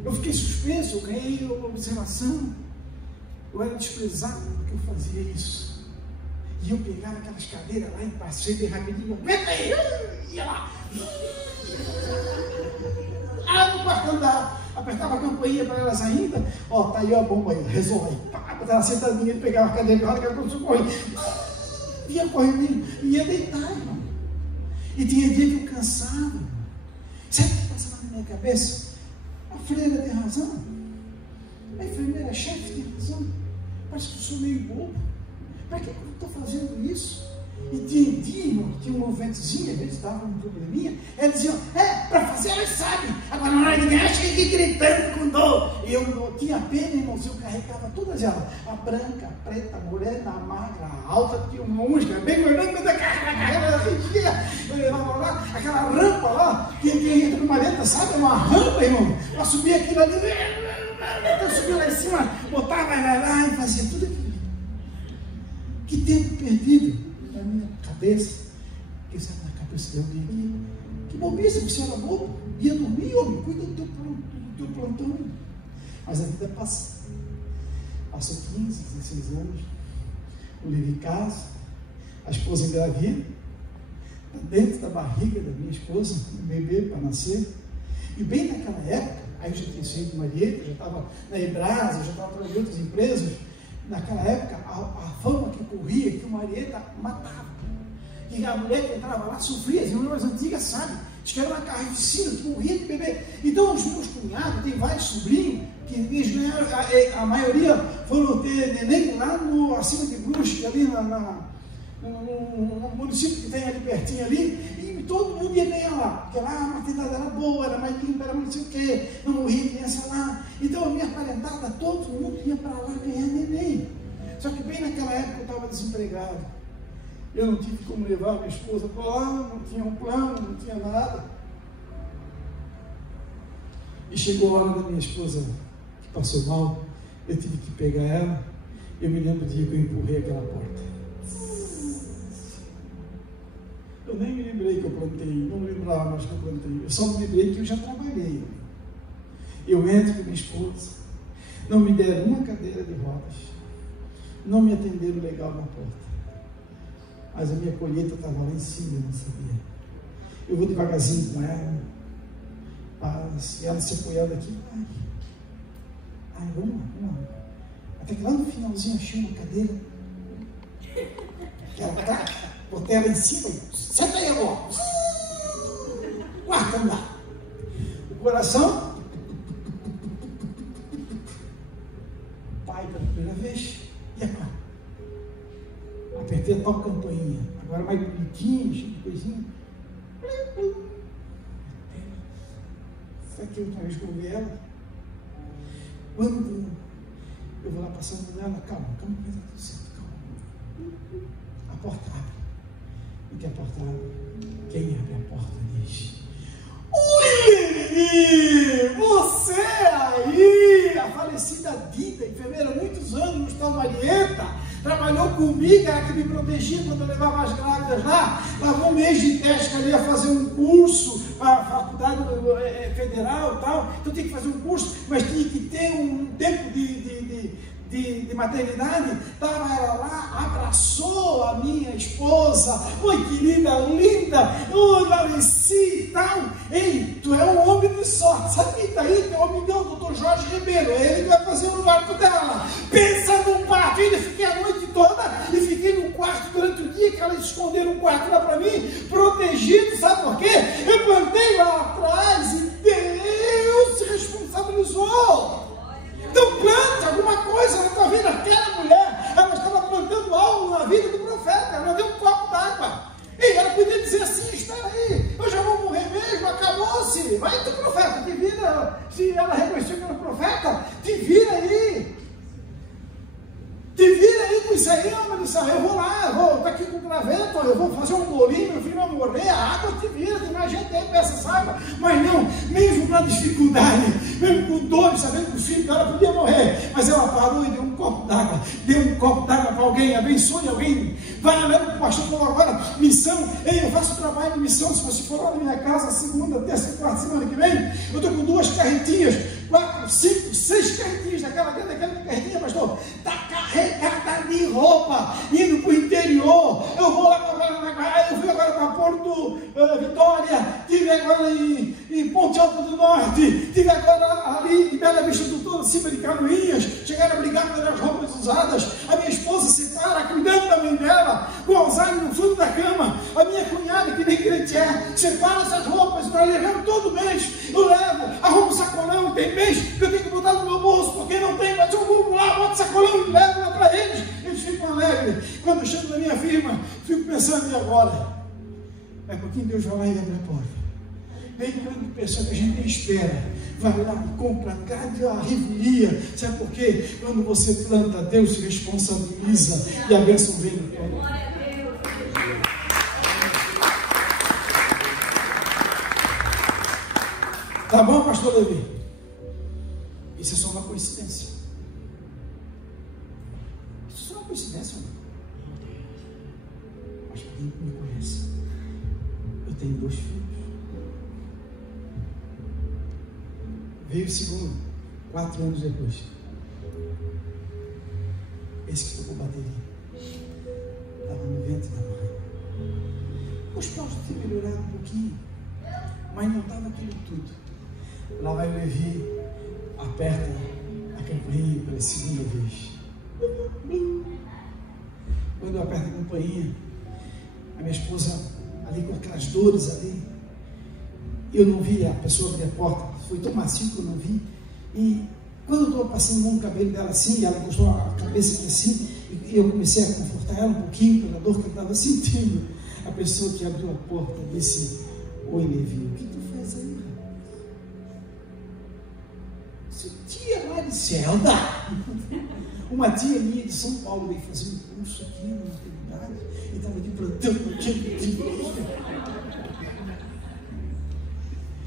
Eu fiquei suspenso, eu ganhei uma observação, eu era desprezado porque eu fazia isso. E eu pegava aquelas cadeiras lá e passei bem rapidinho, aguenta aí, ia lá. No quarto andar, apertava a campainha para elas ainda, ó, tá aí a bomba aí, resolve aí, botava ela sentadinha, pegava a cadeira de roda, que ela começou a correr. vinha correndo e ia deitar, irmão. E tinha dia que eu cansava, irmão. Sabe o que passava na minha cabeça? A freira tem razão, a enfermeira chefe tem razão, parece que eu sou meio bobo. Para que eu estou fazendo isso? E tinha dia, irmão, tinha um movimentozinho, às vezes dava um probleminha, eles diziam, para fazer elas sabem, agora na hora de ganhar, chega aqui gritando com dor. E eu tinha pena, irmãos, eu carregava todas elas, a branca, a preta, a morena, a magra, a alta, tinha uma música, bem grande, da carreira, aquela rampa lá, que entra no maleta, sabe, uma rampa, irmão, para subir aquilo ali, eu subia lá em cima, botava lá e fazia tudo aquilo. Que tempo perdido na minha cabeça, quem sabe na cabeça de alguém aqui, que bobice, você era bobo, ia dormir, homem, cuida do teu plantão. Mas a vida passa. Passou 15, 16 anos, o livro em casa, a esposa engravida, dentro da barriga da minha esposa, um bebê para nascer, e bem naquela época, aí eu já tinha saído de Marieta, já estava na Ebrasa, já estava trabalhando em outras empresas. Naquela época, a fama que corria, que o Marieta matava. E a mulher que entrava lá sofria, as irmãs antigas sabem, diz que era uma carnificina, que morria de bebê. Então, os meus cunhados, tem vários sobrinhos, que eles ganharam, a maioria foram ter neném lá no, acima de Brusque, ali no município que tem ali pertinho ali, e todo mundo ia ganhar lá, porque lá a maternidade era boa, era mais limpa, era não sei o quê, não morria criança lá. Então a minha parentada, todo mundo ia para lá ganhar neném. Só que bem naquela época eu estava desempregado. Eu não tive como levar a minha esposa para lá, não tinha um plano, não tinha nada. E chegou a hora da minha esposa que passou mal, eu tive que pegar ela. Eu me lembro do dia que eu empurrei aquela porta. Eu nem me lembrei que eu plantei, não me lembrava mais que eu plantei, eu só me lembrei que eu já trabalhei. Eu entro com minha esposa, não me deram uma cadeira de rodas, não me atenderam legal na porta, mas a minha colheita estava lá em cima, eu não sabia. Eu vou devagarzinho com ela, e ela se apoiando aqui, vamos lá. Até que lá no finalzinho achei uma cadeira, ela tá. Botei ela em cima e senta aí agora. Quarto andar. O coração. Pai, pela primeira vez. E agora? Apertei a tal campainha. Agora mais bonitinho, cheio de coisinha. Foi aqui a última vez que eu vi ela. Quando eu vou lá passando nela, calma, vai dar tudo certo, calma. A porta abre. E que a porta abre, quem abre a porta diz: oi, Leni, você aí, a falecida Dita, enfermeira há muitos anos no Hospital Marieta, trabalhou comigo, era que me protegia quando eu levava as grávidas lá, estava um mês de teste que eu ia fazer um curso para a faculdade federal e tal, então tinha que fazer um curso, mas tinha que ter um tempo de maternidade. Estava ela lá, abraçou a minha esposa, oi querida, linda, oi Lareci e tal. Ei, tu é um homem de sorte, sabe quem está aí? Teu amigão, o doutor Jorge Ribeiro, ele que vai fazer o parto dela. Pensa num parto, ainda fiquei a noite toda e fiquei no quarto durante o dia, que elas esconderam um quarto lá para mim, protegido, sabe por quê? Eu plantei lá atrás e Deus se responsabilizou. Então plante alguma coisa na tua vida. Aquela mulher, ela estava plantando algo na vida do profeta. Ela deu um copo d'água. E ela podia dizer assim: espera aí, eu já vou morrer mesmo, acabou-se. Vai tu, profeta, te vira. Se ela reconheceu que era profeta, te vira aí. Te vira aí com isso aí, homem do céu. Eu vou lá, eu vou estar aqui com o graveto, eu vou fazer um bolinho, meu filho vai morrer, a água te vira, tem mais gente aí, peça essa água. Mas não, mesmo na dificuldade, mesmo com dor, sabendo que o filho dela podia morrer, mas ela parou e deu um copo d'água, para alguém, abençoe alguém. Vai olhando para o pastor, falou agora, missão. Ei, eu faço trabalho de missão. Se você for lá na minha casa, segunda, terça e quarta semana que vem, eu estou com 2 carretinhas, 4, 5, 6 carretinhas daquela carretinha, pastor, está carregada de roupa, indo para o interior. Eu vou lá para eu fui agora para Porto Vitória, estive agora em Ponte Alta do Norte, estive agora ali em Bela Vista do Toro, acima de Canoinhas. Chegaram a brigar pelas roupas usadas. A minha esposa se para cuidando da mãe dela, com com Alzheimer no fundo da cama. A minha cunhada, que nem crente é, separa essas roupas para levar todo mês. Eu levo, arrumo sacolão, e tem mês que eu tenho que botar no meu bolso, porque não tem, mas eu vou lá, boto sacolão e levo lá para eles. Eles ficam alegres. Quando eu chego na minha firma, fico pensando, e agora? É pouquinho Deus vai lá e abre a porta. Vem grande pessoa que a gente nem espera, vai lá e compra cada revelia. Sabe por quê? Quando você planta, Deus se responsabiliza e a bênção vem no pé. Tá bom, pastor Levi? Isso é só uma coincidência. Isso é só uma coincidência, não? Mas quem me conhece, eu tenho 2 filhos. Veio o segundo, 4 anos depois. Esse que tocou bateria. Estava no ventre da mãe. Os paus tinham melhorado um pouquinho, mas não estava aquilo tudo. Lá vai o Levi, aperta a campainha pela segunda vez. Quando eu aperto a campainha, a minha esposa ali com aquelas dores ali, eu não vi a pessoa abrir a porta, foi tão macio que eu não vi. E quando eu estou passando a mão no cabelo dela assim, e ela encostou a cabeça aqui assim, e eu comecei a confortar ela um pouquinho pela dor que eu estava sentindo, a pessoa que abriu a porta disse: oi, Levi, o que tu faz aí? Tia Maricelda, uma tia minha de São Paulo, veio fazer um curso aqui na maternidade e estava de plantão no dia de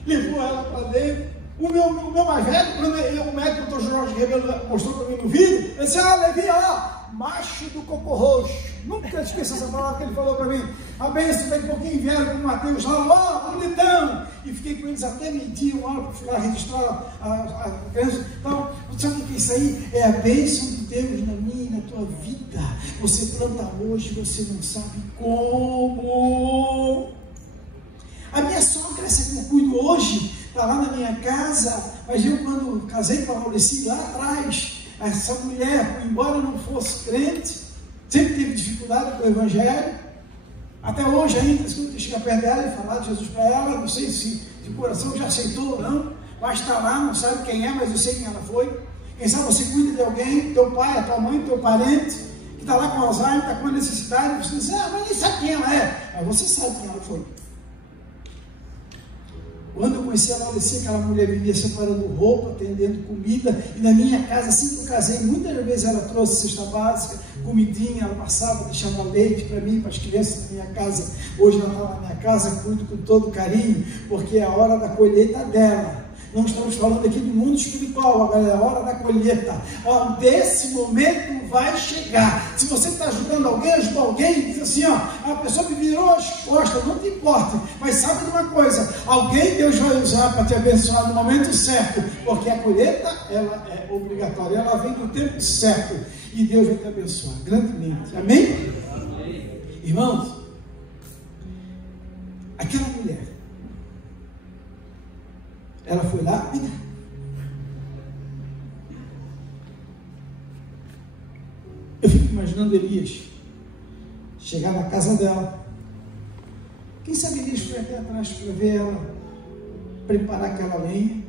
levou ela para dentro. O meu mais velho, quando o médico, o Dr. Jorge Rebelo, mostrou para mim no vídeo, ele disse: Levi, ó, macho do coco roxo. Nunca esqueça essa palavra que ele falou para mim. A bênção, daqui a pouquinho vieram com o Mateus lá, bonitão. E fiquei com eles até meio-dia, uma hora, para ficar registrar a criança. Então, sabe o que é isso aí? É a bênção de Deus na minha e na tua vida. Você planta hoje, você não sabe como. A minha sogra, essa que eu cuido hoje, está lá na minha casa, mas eu, quando casei com a Maurici lá atrás, essa mulher, embora não fosse crente, sempre teve dificuldade com o Evangelho. Até hoje ainda, quando eu chego perto dela e falar de Jesus para ela, não sei se de coração já aceitou ou não, mas está lá, não sabe quem é, mas eu sei quem ela foi. Quem sabe você cuida de alguém, teu pai, a tua mãe, teu parente, que está lá com Alzheimer, está com uma necessidade, você diz: mas nem sabe quem ela é. Mas você sabe quem ela foi. Quando eu conheci a Maurici, aquela mulher vivia separando roupa, atendendo comida, e na minha casa, assim que eu casei, muitas vezes ela trouxe cesta básica, comidinha, ela passava, deixava leite para mim, para as crianças da minha casa. Hoje ela está na minha casa, cuido com todo carinho, porque é a hora da colheita dela. Não estamos falando aqui do mundo espiritual, agora é a hora da colheita. Ó, desse momento vai chegar. Se você está ajudando alguém, ajuda alguém, diz assim, ó, a pessoa me virou as costas, não te importa, mas sabe de uma coisa, alguém Deus vai usar para te abençoar no momento certo, porque a colheita, ela é obrigatória, ela vem no tempo certo, e Deus vai te abençoar grandemente. Amém? Amém. Irmãos, aquela mulher, ela foi lá, eu fico imaginando Elias chegar na casa dela. Quem sabe Elias foi até atrás para ver ela preparar aquela lenha.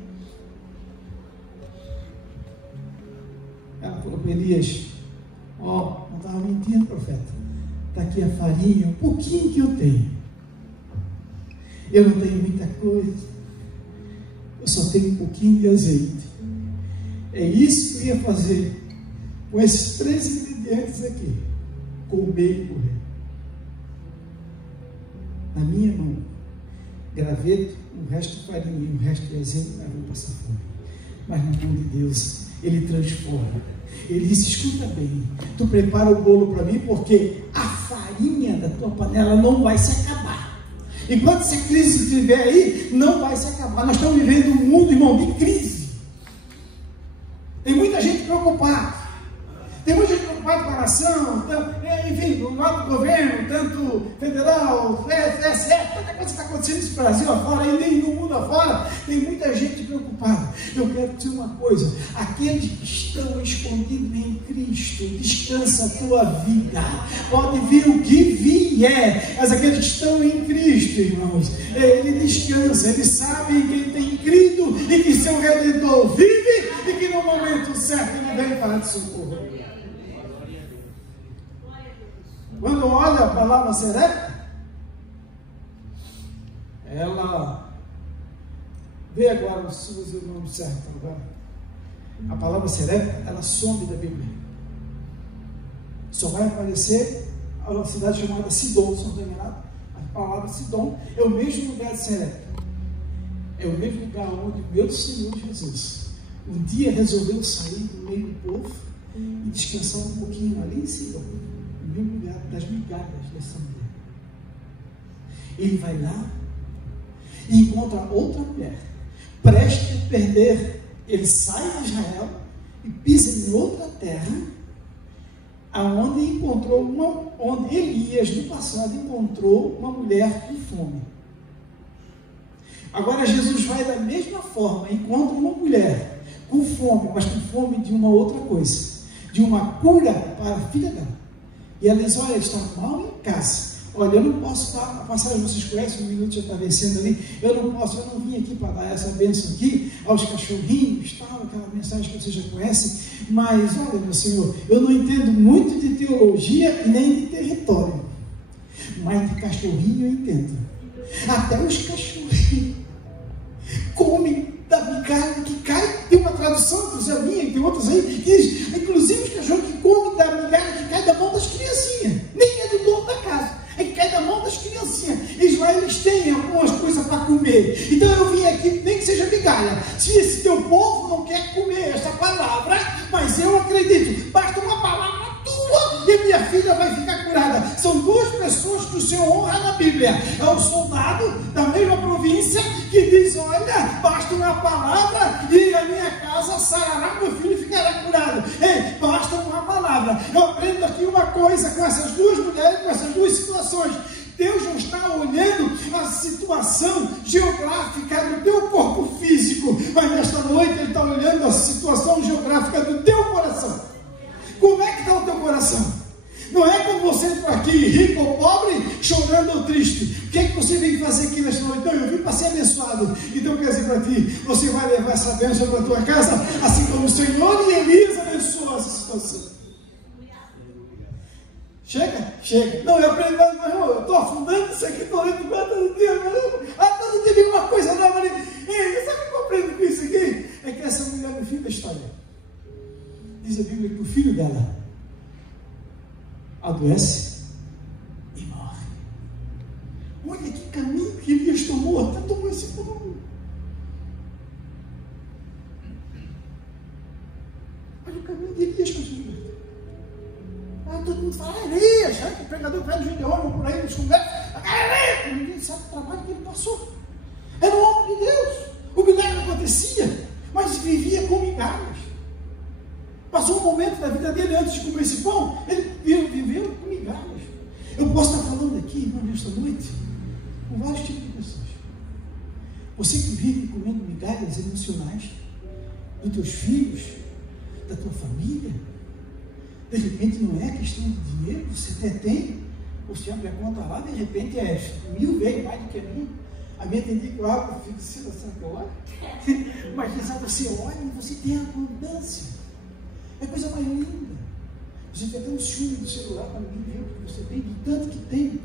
Ela falou para Elias: ó, não estava mentindo, profeta, está aqui a farinha, um pouquinho que eu tenho. Eu não tenho muita coisa, eu só tenho um pouquinho de azeite. É isso que eu ia fazer com esses 3 ingredientes aqui: comer e morrer. Na minha mão, graveto, o resto de farinha e o resto de azeite, nós vamos passar fome. Mas na mão de Deus, Ele transforma. Ele disse: escuta bem, tu prepara o bolo para mim, porque a farinha da tua panela não vai se acabar. Enquanto essa crise estiver aí, não vai se acabar. Nós estamos vivendo um mundo, irmão, de crise. Tem muita gente preocupada. Tem muita gente preocupada preocupado com a nação, enfim, o nosso governo, tanto federal, TSE, tanta coisa está acontecendo nesse Brasil afora, e nem no mundo afora, tem muita gente preocupada. Eu quero dizer uma coisa: aqueles que estão escondidos em Cristo, descansa a tua vida, pode vir o que vier, mas aqueles que estão em Cristo, irmãos, ele descansa, ele sabe em quem tem crido e que seu Redentor vive e que no momento certo ele vem para te socorrer. Quando olha a palavra serepta, ela vê agora, se você não observa agora, a palavra serepta, ela some da Bíblia. Só vai aparecer a uma cidade chamada Sidom, se não estou enganado. A palavra Sidom é o mesmo lugar de Serepta. É o mesmo lugar onde o meu Senhor Jesus um dia resolveu sair do meio do povo e descansar um pouquinho ali em Sidom, no mesmo lugar das migalhas dessa mulher. Ele vai lá e encontra outra mulher, prestes a perder. Ele sai de Israel e pisa em outra terra, onde Elias no passado encontrou uma mulher com fome. Agora Jesus vai da mesma forma, encontra uma mulher com fome, mas com fome de uma outra coisa, de uma cura para a filha dela. E ela diz: olha, está mal em casa. Olha, eu não posso dar a passagem, vocês conhecem, um minuto já está vencendo ali. Eu não vim aqui para dar essa bênção aqui aos cachorrinhos, tal, aquela mensagem que vocês já conhecem. Mas olha, meu Senhor, eu não entendo muito de teologia e nem de território, mas de cachorrinho eu entendo. Até os cachorrinhos comem da migalha que cai. Tem uma tradução, inclusive a minha, tem outras aí, que diz: inclusive os cachorros que comem da migalha que cai da mão das criancinhas, nem é do dono da casa, é que cai da mão das criancinhas. E lá eles têm algumas coisas para comer. Então eu vim aqui, nem que seja migalha. Se esse teu povo não quer comer essa palavra, mas eu acredito, basta uma palavra tua e minha filha vai ficar curada. São duas pessoas que o Senhor honra na Bíblia. É o soldado da mesma província que diz: olha, basta uma palavra e a minha casa sarará, meu filho ficará curado. Ei, basta uma palavra. Eu aprendo aqui uma coisa com essas duas mulheres, com essas duas situações. Deus não está olhando a situação geográfica do teu corpo físico, mas nesta noite Ele está olhando a situação geográfica do teu coração. Como é que está o teu coração? Não é como você entra aqui, rico ou pobre, chorando ou triste. O que é que você vem fazer aqui nesta noite? Então, eu vim para ser abençoado. Então, quer dizer para ti, você vai levar essa bênção para a tua casa, assim como o Senhor e Elias abençoou essa situação. Chega? Chega. Não, eu aprendi, mas eu estou afundando isso aqui, estou lendo todo dia. Todo dia vem uma coisa nova ali. Ei, sabe o que eu aprendo com isso aqui? É que essa mulher, no fim da história, diz a Bíblia que o filho dela adoece e morre. Olha que caminho que Elias tomou, até tomou esse caminho. Olha o caminho de Elias com Jesus. Todo mundo fala: Elias, o pregador velho de Gideon, por aí nos conversam. Ninguém sabe o trabalho que ele passou. Era um homem de Deus. O milagre acontecia, mas vivia com migalhas. Passou um momento da vida dele, antes de comer esse pão, ele viveu com migalhas. Eu posso estar falando aqui, irmão, nesta noite, com vários tipos de pessoas. Você que vive comendo migalhas emocionais dos teus filhos, da tua família. De repente não é questão de dinheiro, você até tem, você abre a conta lá, de repente é 1000 vezes mais do que a minha. A minha tem que eu abro, fico assim, sabe que eu olho? Mas você olha e você tem abundância. É a coisa mais linda. Você tem até um ciúme do celular para ninguém ver o que você tem, de tanto que tem.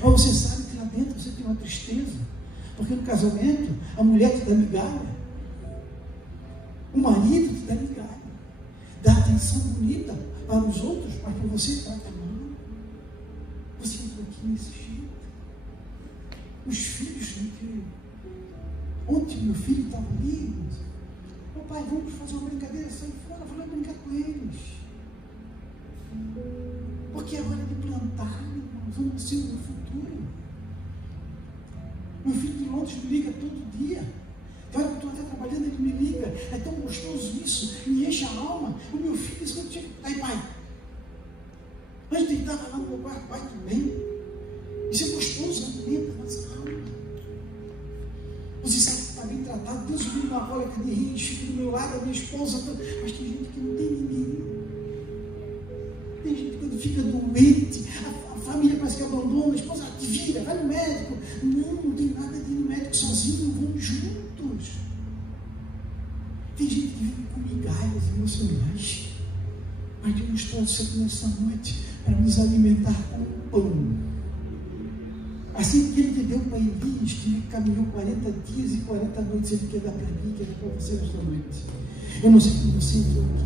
Mas você sabe que lá dentro você tem uma tristeza. Porque no casamento, a mulher te dá migalha. O marido te dá migalha. Dá atenção bonita para os outros, mas para você está acabando. Você entrou aqui nesse jeito. Os filhos, ontem meu filho estava ali. Meu pai, vamos fazer uma brincadeira, sai fora, vamos brincar com eles. Porque é hora de plantar, vamos ser no futuro. Meu filho de Londres me liga todo dia. Então, eu estou até trabalhando, ele me liga. É tão gostoso isso, me enche a alma. O meu filho disse: aí pai, estava lá no meu quarto, pai também. Isso é gostoso, alimenta a nossa alma. Você sabe que está bem tratado, Deus vive uma cólica de rim, fica do meu lado, a minha esposa, mas tem gente que não tem ninguém. Tem gente que quando fica doente, a família parece que abandona, a esposa te vira, vai no médico. Não tem nada de ir no médico sozinho, vamos juntos. Tem gente que vive com migalhas emocionais. Mas Deus trouxe aqui nessa noite para nos alimentar com o pão. Assim que Ele te deu para Elias, que caminhou 40 dias e 40 noites, Ele quer dar para mim, quer dar para você nesta noite. Eu não sei como você entrou aqui,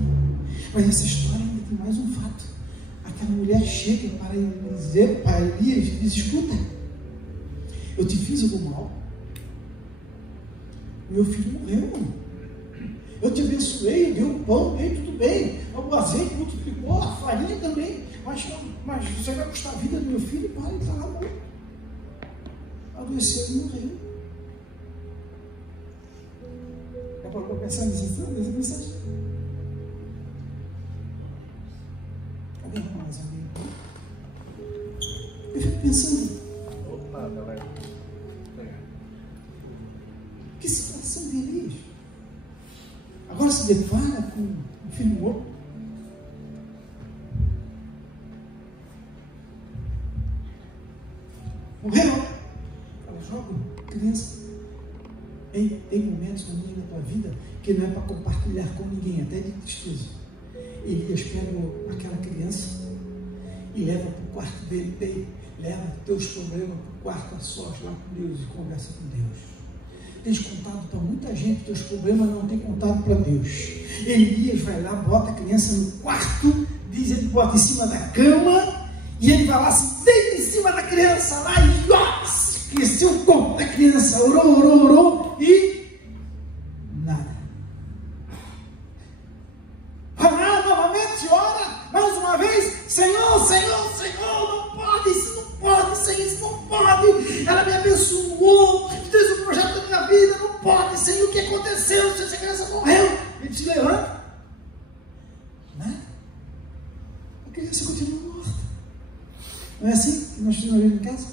mas essa história ainda tem mais um fato. Aquela mulher chega para Elias e diz: escuta, eu te fiz algo mal, meu filho morreu, eu te abençoei, eu dei o pão, dei tudo bem, o azeite multiplicou, a farinha também, mas você vai custar a vida do meu filho? Pai, ele está lá morto, adoeceu e morreu. É para começar nessa mensagem? Alguém mais? Eu fico pensando, que situação de Elias? Agora se depara com um filho morto. Morreu. Ela joga criança. Tem momentos na minha e na tua vida que não é para compartilhar com ninguém, até de tristeza. Elias pega aquela criança e leva para o quarto dele, leva teus problemas para o quarto a sós lá com Deus e conversa com Deus. Tens contado para muita gente teus problemas, não tem contado para Deus. Elias vai lá, bota a criança no quarto, diz, ele bota em cima da cama, e ele vai lá, se deita em cima da criança lá, e ó, esqueceu o corpo da criança, orou, e nada. Vai lá novamente, ora, mais uma vez, Senhor, não pode, isso não pode, Senhor, isso não pode. Ela me abençoou, fez um projeto da minha vida, não pode, Senhor, o que aconteceu? Se essa criança morreu, ele se levanta, nada. A criança continua morta. Não é assim que nós fizemos em casa?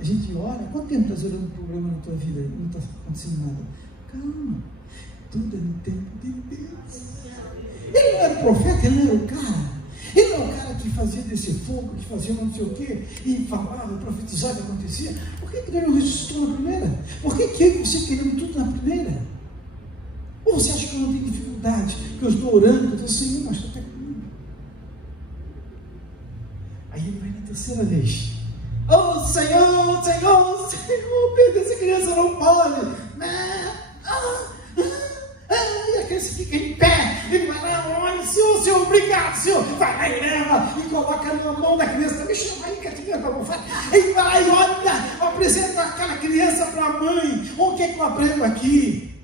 A gente ora, quanto tempo estás orando um problema na tua vida? Não está acontecendo nada. Calma, tudo é no tempo de Deus. Ele não era o profeta, ele não era o cara. Ele não é o cara que fazia descer fogo, que fazia não sei o quê, e falava, profetizava, e acontecia. Por que ele não ressuscitou na primeira? Por que eu e você queremos tudo na primeira? Ou você acha que eu não tenho dificuldade, que eu estou orando, que eu estou Senhor, mas estou até comigo. Aí ele vai na terceira vez. Oh, Senhor, perder essa criança não pode. E a criança fica em pé, ele vai lá, olha, Senhor, obrigado, Senhor. Vai lá e leva, e coloca na mão da criança, me chama aí, que a criança vai bufar. Ele vai lá e olha, apresenta aquela criança para a mãe. O que é que eu aprendo aqui?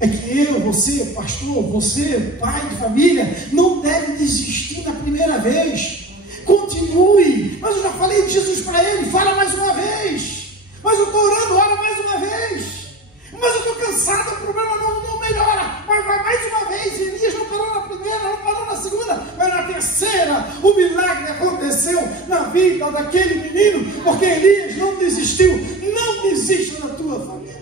É que eu, você, pastor, você, pai de família, não deve desistir na primeira vez. Continue. Mas eu já falei de Jesus para ele, fala mais uma vez. Mas eu estou orando, ora mais uma vez. Mas eu estou cansado, o problema não melhora. Mas vai mais uma vez. Elias não parou na primeira, não parou na segunda, mas na terceira o milagre aconteceu na vida daquele menino, porque Elias não desistiu. Não desista da tua família.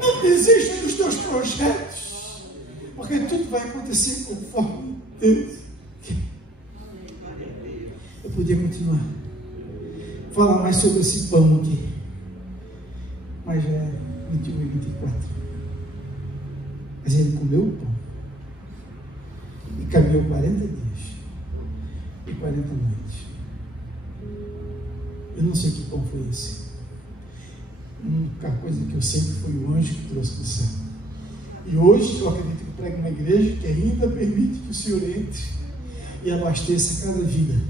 Não desista dos teus projetos, porque tudo vai acontecer conforme Deus quer. Eu podia continuar, falar mais sobre esse pão aqui, mas já é 21 e 24. Mas ele comeu o pão e caminhou 40 dias e 40 noites. Eu não sei que pão foi esse. A única coisa que eu sempre foi o anjo que trouxe do céu. E hoje eu acredito que eu prego uma igreja que ainda permite que o Senhor entre e abasteça cada vida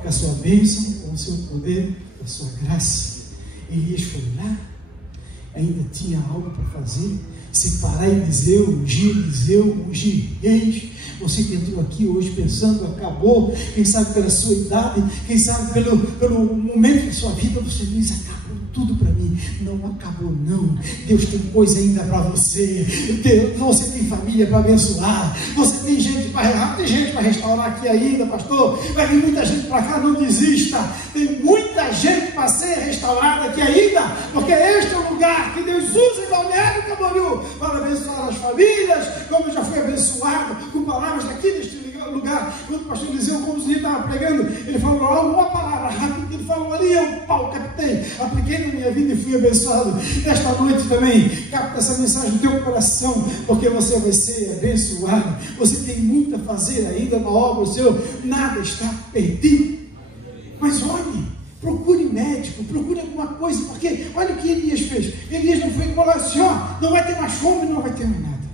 com a sua bênção, com o seu poder, com a sua graça. Elias foi lá, ainda tinha algo para fazer, separar Eliseu, ungir reis. Você que entrou aqui hoje pensando, acabou, quem sabe pela sua idade, quem sabe pelo momento da sua vida, você diz, acabou tudo para mim. Não acabou não, Deus tem coisa ainda para você. Você tem família para abençoar, você tem gente para restaurar aqui ainda, pastor. Vai vir muita gente para cá, não desista. Tem muita gente para ser restaurada aqui ainda, porque este é o lugar que Deus usa em Balneário Camboriú para abençoar as famílias, como já foi abençoado com palavras aqui neste lugar. Quando o pastor Eliseu Gomes estava pregando, ele falou uma palavra rápida, ele falou ali, eu pau captei, apliquei na minha vida e fui abençoado. Nesta noite também, capta essa mensagem no teu coração, porque você vai ser abençoado. Você tem muito a fazer ainda na obra, o Senhor, nada está perdido. Mas olhe, procure médico, procure alguma coisa, porque olha o que Elias fez. Elias não foi falar assim, ó, não vai ter mais fome, não vai ter mais nada.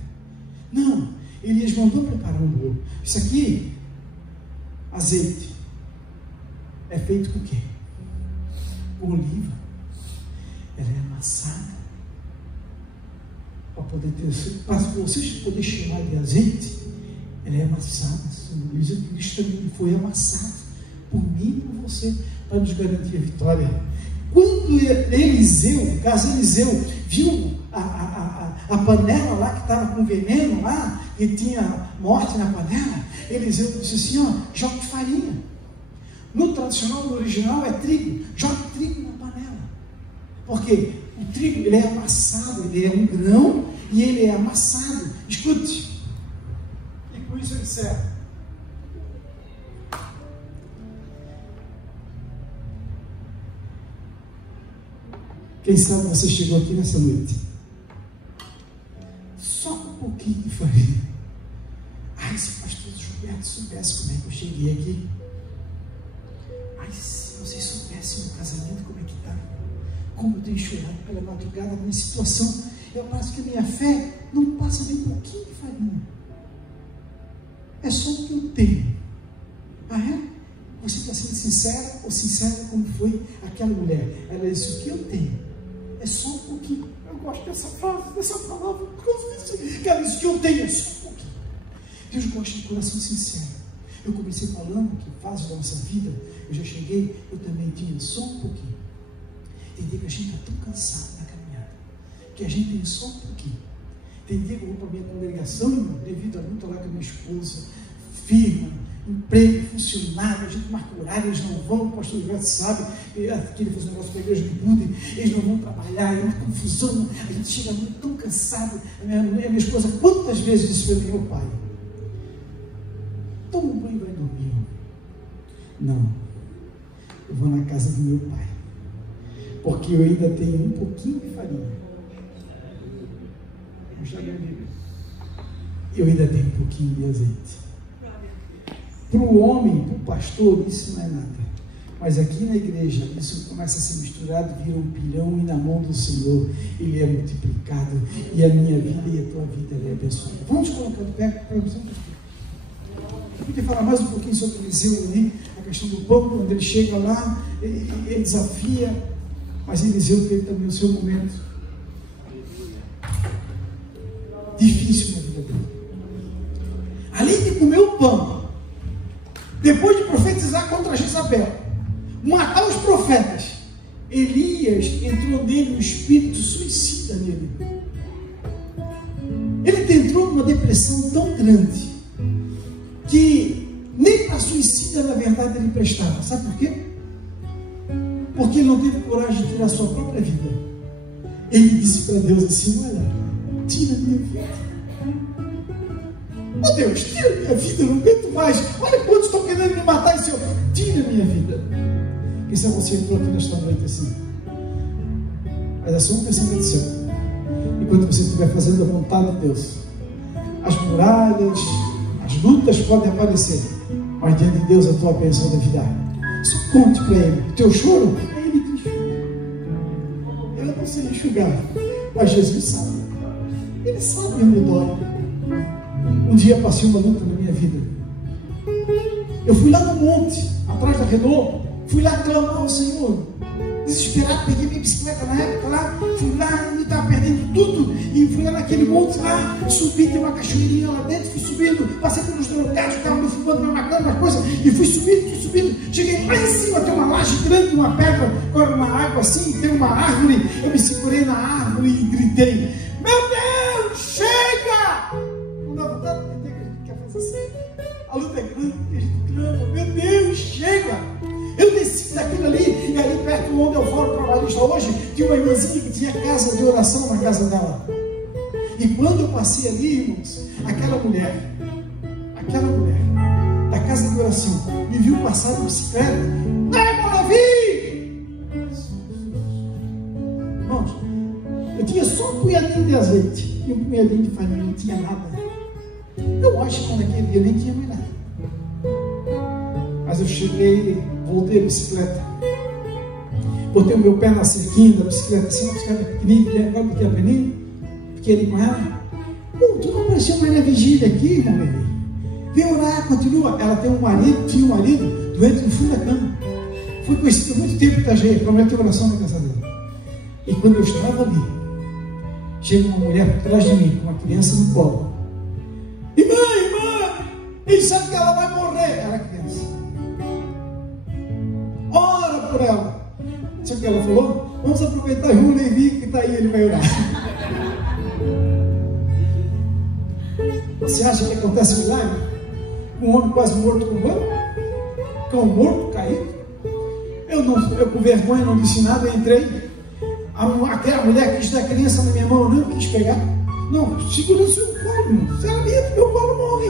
Não, Elias mandou preparar um bolo. Isso aqui, azeite, é feito com o quê? Com oliva. Ela é amassada para poder ter, para vocês poderem chamar de azeite. Ela é amassada. Cristo também foi amassado por mim e por você, para nos garantir a vitória. Quando Eliseu, no caso Eliseu, viu a panela lá que estava com veneno lá, que tinha morte na panela, Eliseu disse assim, ó, jogue farinha. No tradicional, no original é trigo, jogue trigo na panela. Porque o trigo, ele é amassado, ele é um grão e ele é amassado. Escute. E com isso eu encerro. Quem sabe você chegou aqui nessa noite só com um pouquinho de farinha. Ai, se o pastor Gilberto soubesse como é que eu cheguei aqui. Ai, se vocês soubessem no casamento como é que está. Como eu tenho chorado pela madrugada, a minha situação. Eu acho que a minha fé não passa nem um pouquinho de farinha. É só o que eu tenho. Ah, é? Você está sendo sincera ou sincera como foi aquela mulher? Ela disse, o que eu tenho é só um pouquinho. Eu gosto dessa frase, dessa palavra, que ela disse, o que eu tenho é só um pouquinho. Deus gosta de coração sincero. Eu comecei falando que fase da nossa vida, eu já cheguei, eu também tinha só um pouquinho. Tem dia que a gente está tão cansado na caminhada, que a gente tem só um pouquinho. Tem dia que eu vou para a minha congregação, devido à luta lá com a minha esposa, firma, emprego, funcionário, a gente marca horário, eles não vão, o pastor Gilberto sabe, que ele fez um negócio com a igreja de Budem, eles não vão trabalhar, é uma confusão, a gente chega muito tão cansado. A minha esposa, quantas vezes disse para mim, meu pai, toma um banho e vai dormir. Não, eu vou na casa do meu pai, porque eu ainda tenho um pouquinho de farinha. Eu ainda tenho um pouquinho de azeite. Para o homem, para o pastor, isso não é nada. Mas aqui na igreja, isso começa a ser misturado, vira um pilhão, e na mão do Senhor ele é multiplicado. E a minha vida e a tua vida é abençoada. Vamos colocar de pé para você, pastor. Eu podia falar mais um pouquinho sobre Eliseu, né? A questão do pão, quando ele chega lá, ele desafia, mas Eliseu teve também o seu momento difícil na vida dele. Além de comer o pão, depois de profetizar contra Jezabel, matar os profetas, Elias entrou nele um espírito suicida nele. Ele entrou numa depressão tão grande que nem para suicida na verdade ele prestava. Sabe por quê? Porque ele não teve coragem de tirar a sua própria vida. Ele disse para Deus assim, olha, tira a minha vida. Oh Deus, tira a minha vida, eu não aguento mais. Olha quantos estão querendo me matar, Senhor. Tira a minha vida. Quem sabe você entrou aqui nesta noite assim. Mas é só um pensamento seu. Enquanto você estiver fazendo a vontade de Deus, as muralhas, as lutas podem aparecer, mas diante de Deus a tua bênção deve dar. Só conte para Ele. O teu choro, é Ele que enxuga. Eu não sei enxugar, mas Jesus sabe. Ele sabe onde dói. Um dia passei uma luta na minha vida. Eu fui lá no monte, atrás da Renault, fui lá clamar ao Senhor, desesperado, peguei minha bicicleta na época lá, fui lá e estava perdendo tudo, e fui lá naquele monte lá, subi, tem uma cachoeirinha lá dentro, fui subindo, passei pelos drogados, estavam me fumando, me matando, uma coisa, e fui subindo, cheguei lá em cima, tem uma laje grande, uma pedra, com uma água assim, tem uma árvore, eu me segurei na árvore e gritei, meu Deus, chega! Não dá vontade de entender que a gente quer fazer assim. perto onde eu falo trabalhista hoje, tinha uma irmãzinha que tinha casa de oração na casa dela. E quando eu passei ali, irmãos, aquela mulher da casa de oração me viu passar de bicicleta. Levi! Irmãos, eu tinha só um punhadinho de azeite e um punhadinho de farinha, não tinha nada. Eu acho que naquele dia eu nem tinha mais nada. Mas eu cheguei, voltei a bicicleta, botei o meu pé na cerquinha da bicicleta, assim, uma bicicleta pequenininha, agora porque é pequenininho com ela. Tu não apareceu mais na vigília aqui, irmão Levi? Vem orar, continua. Ela tinha um marido doente no fundo da cama. Foi conhecido há muito tempo em Itajaí, prometeu oração na casa dele. E quando eu estava ali, chega uma mulher por trás de mim, com uma criança no colo. Irmã, ele sabe que ela vai morrer. Era criança. Ora por ela. Sabe o que ela falou? Vamos aproveitar o irmão Levi que está aí, ele vai orar. Você acha que acontece milagre? Um homem quase morto com banho? Cão morto, caído? Eu com vergonha não disse nada, eu entrei. Aquela mulher quis dar a criança na minha mão, eu não quis pegar. Não, segura o seu colo, se ela vir, meu colo morre.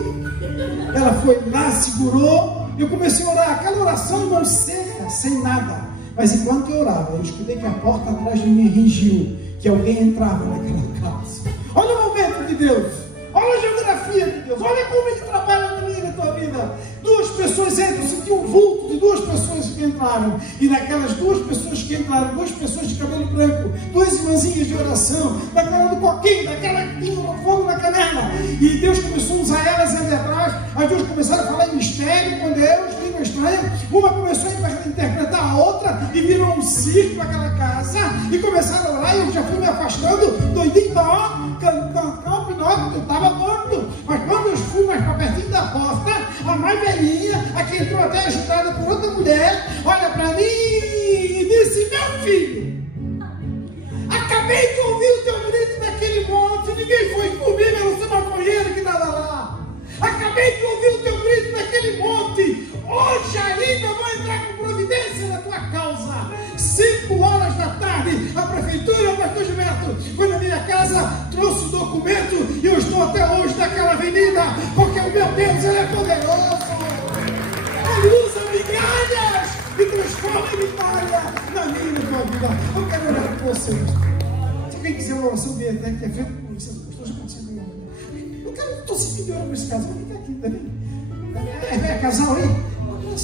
Ela foi lá, segurou, eu comecei a orar. Aquela oração não seca, sem nada. Mas enquanto eu orava, eu escutei que a porta atrás de mim ringiu, que alguém entrava naquela casa. Olha o momento de Deus. Olha a geografia de Deus, olha como Ele trabalha na minha e na tua vida. Duas pessoas entram, eu senti um vulto de duas pessoas que entraram. E naquelas duas pessoas que entraram, duas pessoas de cabelo branco, duas irmãzinhas de oração, daquela do coquinho, daquela que tinha um fogo na canela. E Deus começou a usar elas ali atrás. As duas começaram a falar em mistério com Deus, língua estranha. Uma começou a interpretar a outra e virou um circo naquela casa. E começaram a orar e eu já fui me afastando, doidinho, cantando Pinóquio, eu estava morto. Mas quando eu fui mais para pertinho da porta, a mais velhinha, a que entrou até ajudada por outra mulher, olha para mim e disse: meu filho, acabei de ouvir o teu grito naquele monte, ninguém foi comigo, era o seu maconheiro que estava lá. Acabei de ouvir o teu grito naquele monte, hoje ainda vou entrar com providência na tua causa. 5 horas da tarde, a prefeitura, o pastor Gilberto, foi na minha casa, trouxe o documento e eu estou até hoje naquela avenida, porque o meu Deus, Ele é poderoso. Ele usa migalhas e transforma em migalha na minha e na tua vida. Eu quero orar com vocês. Se alguém quiser uma oração bem até que é feita por vocês, pastor, já pode ser. Eu estou sentindo orar por esse casal. Vem aqui, tá bem? É casal aí?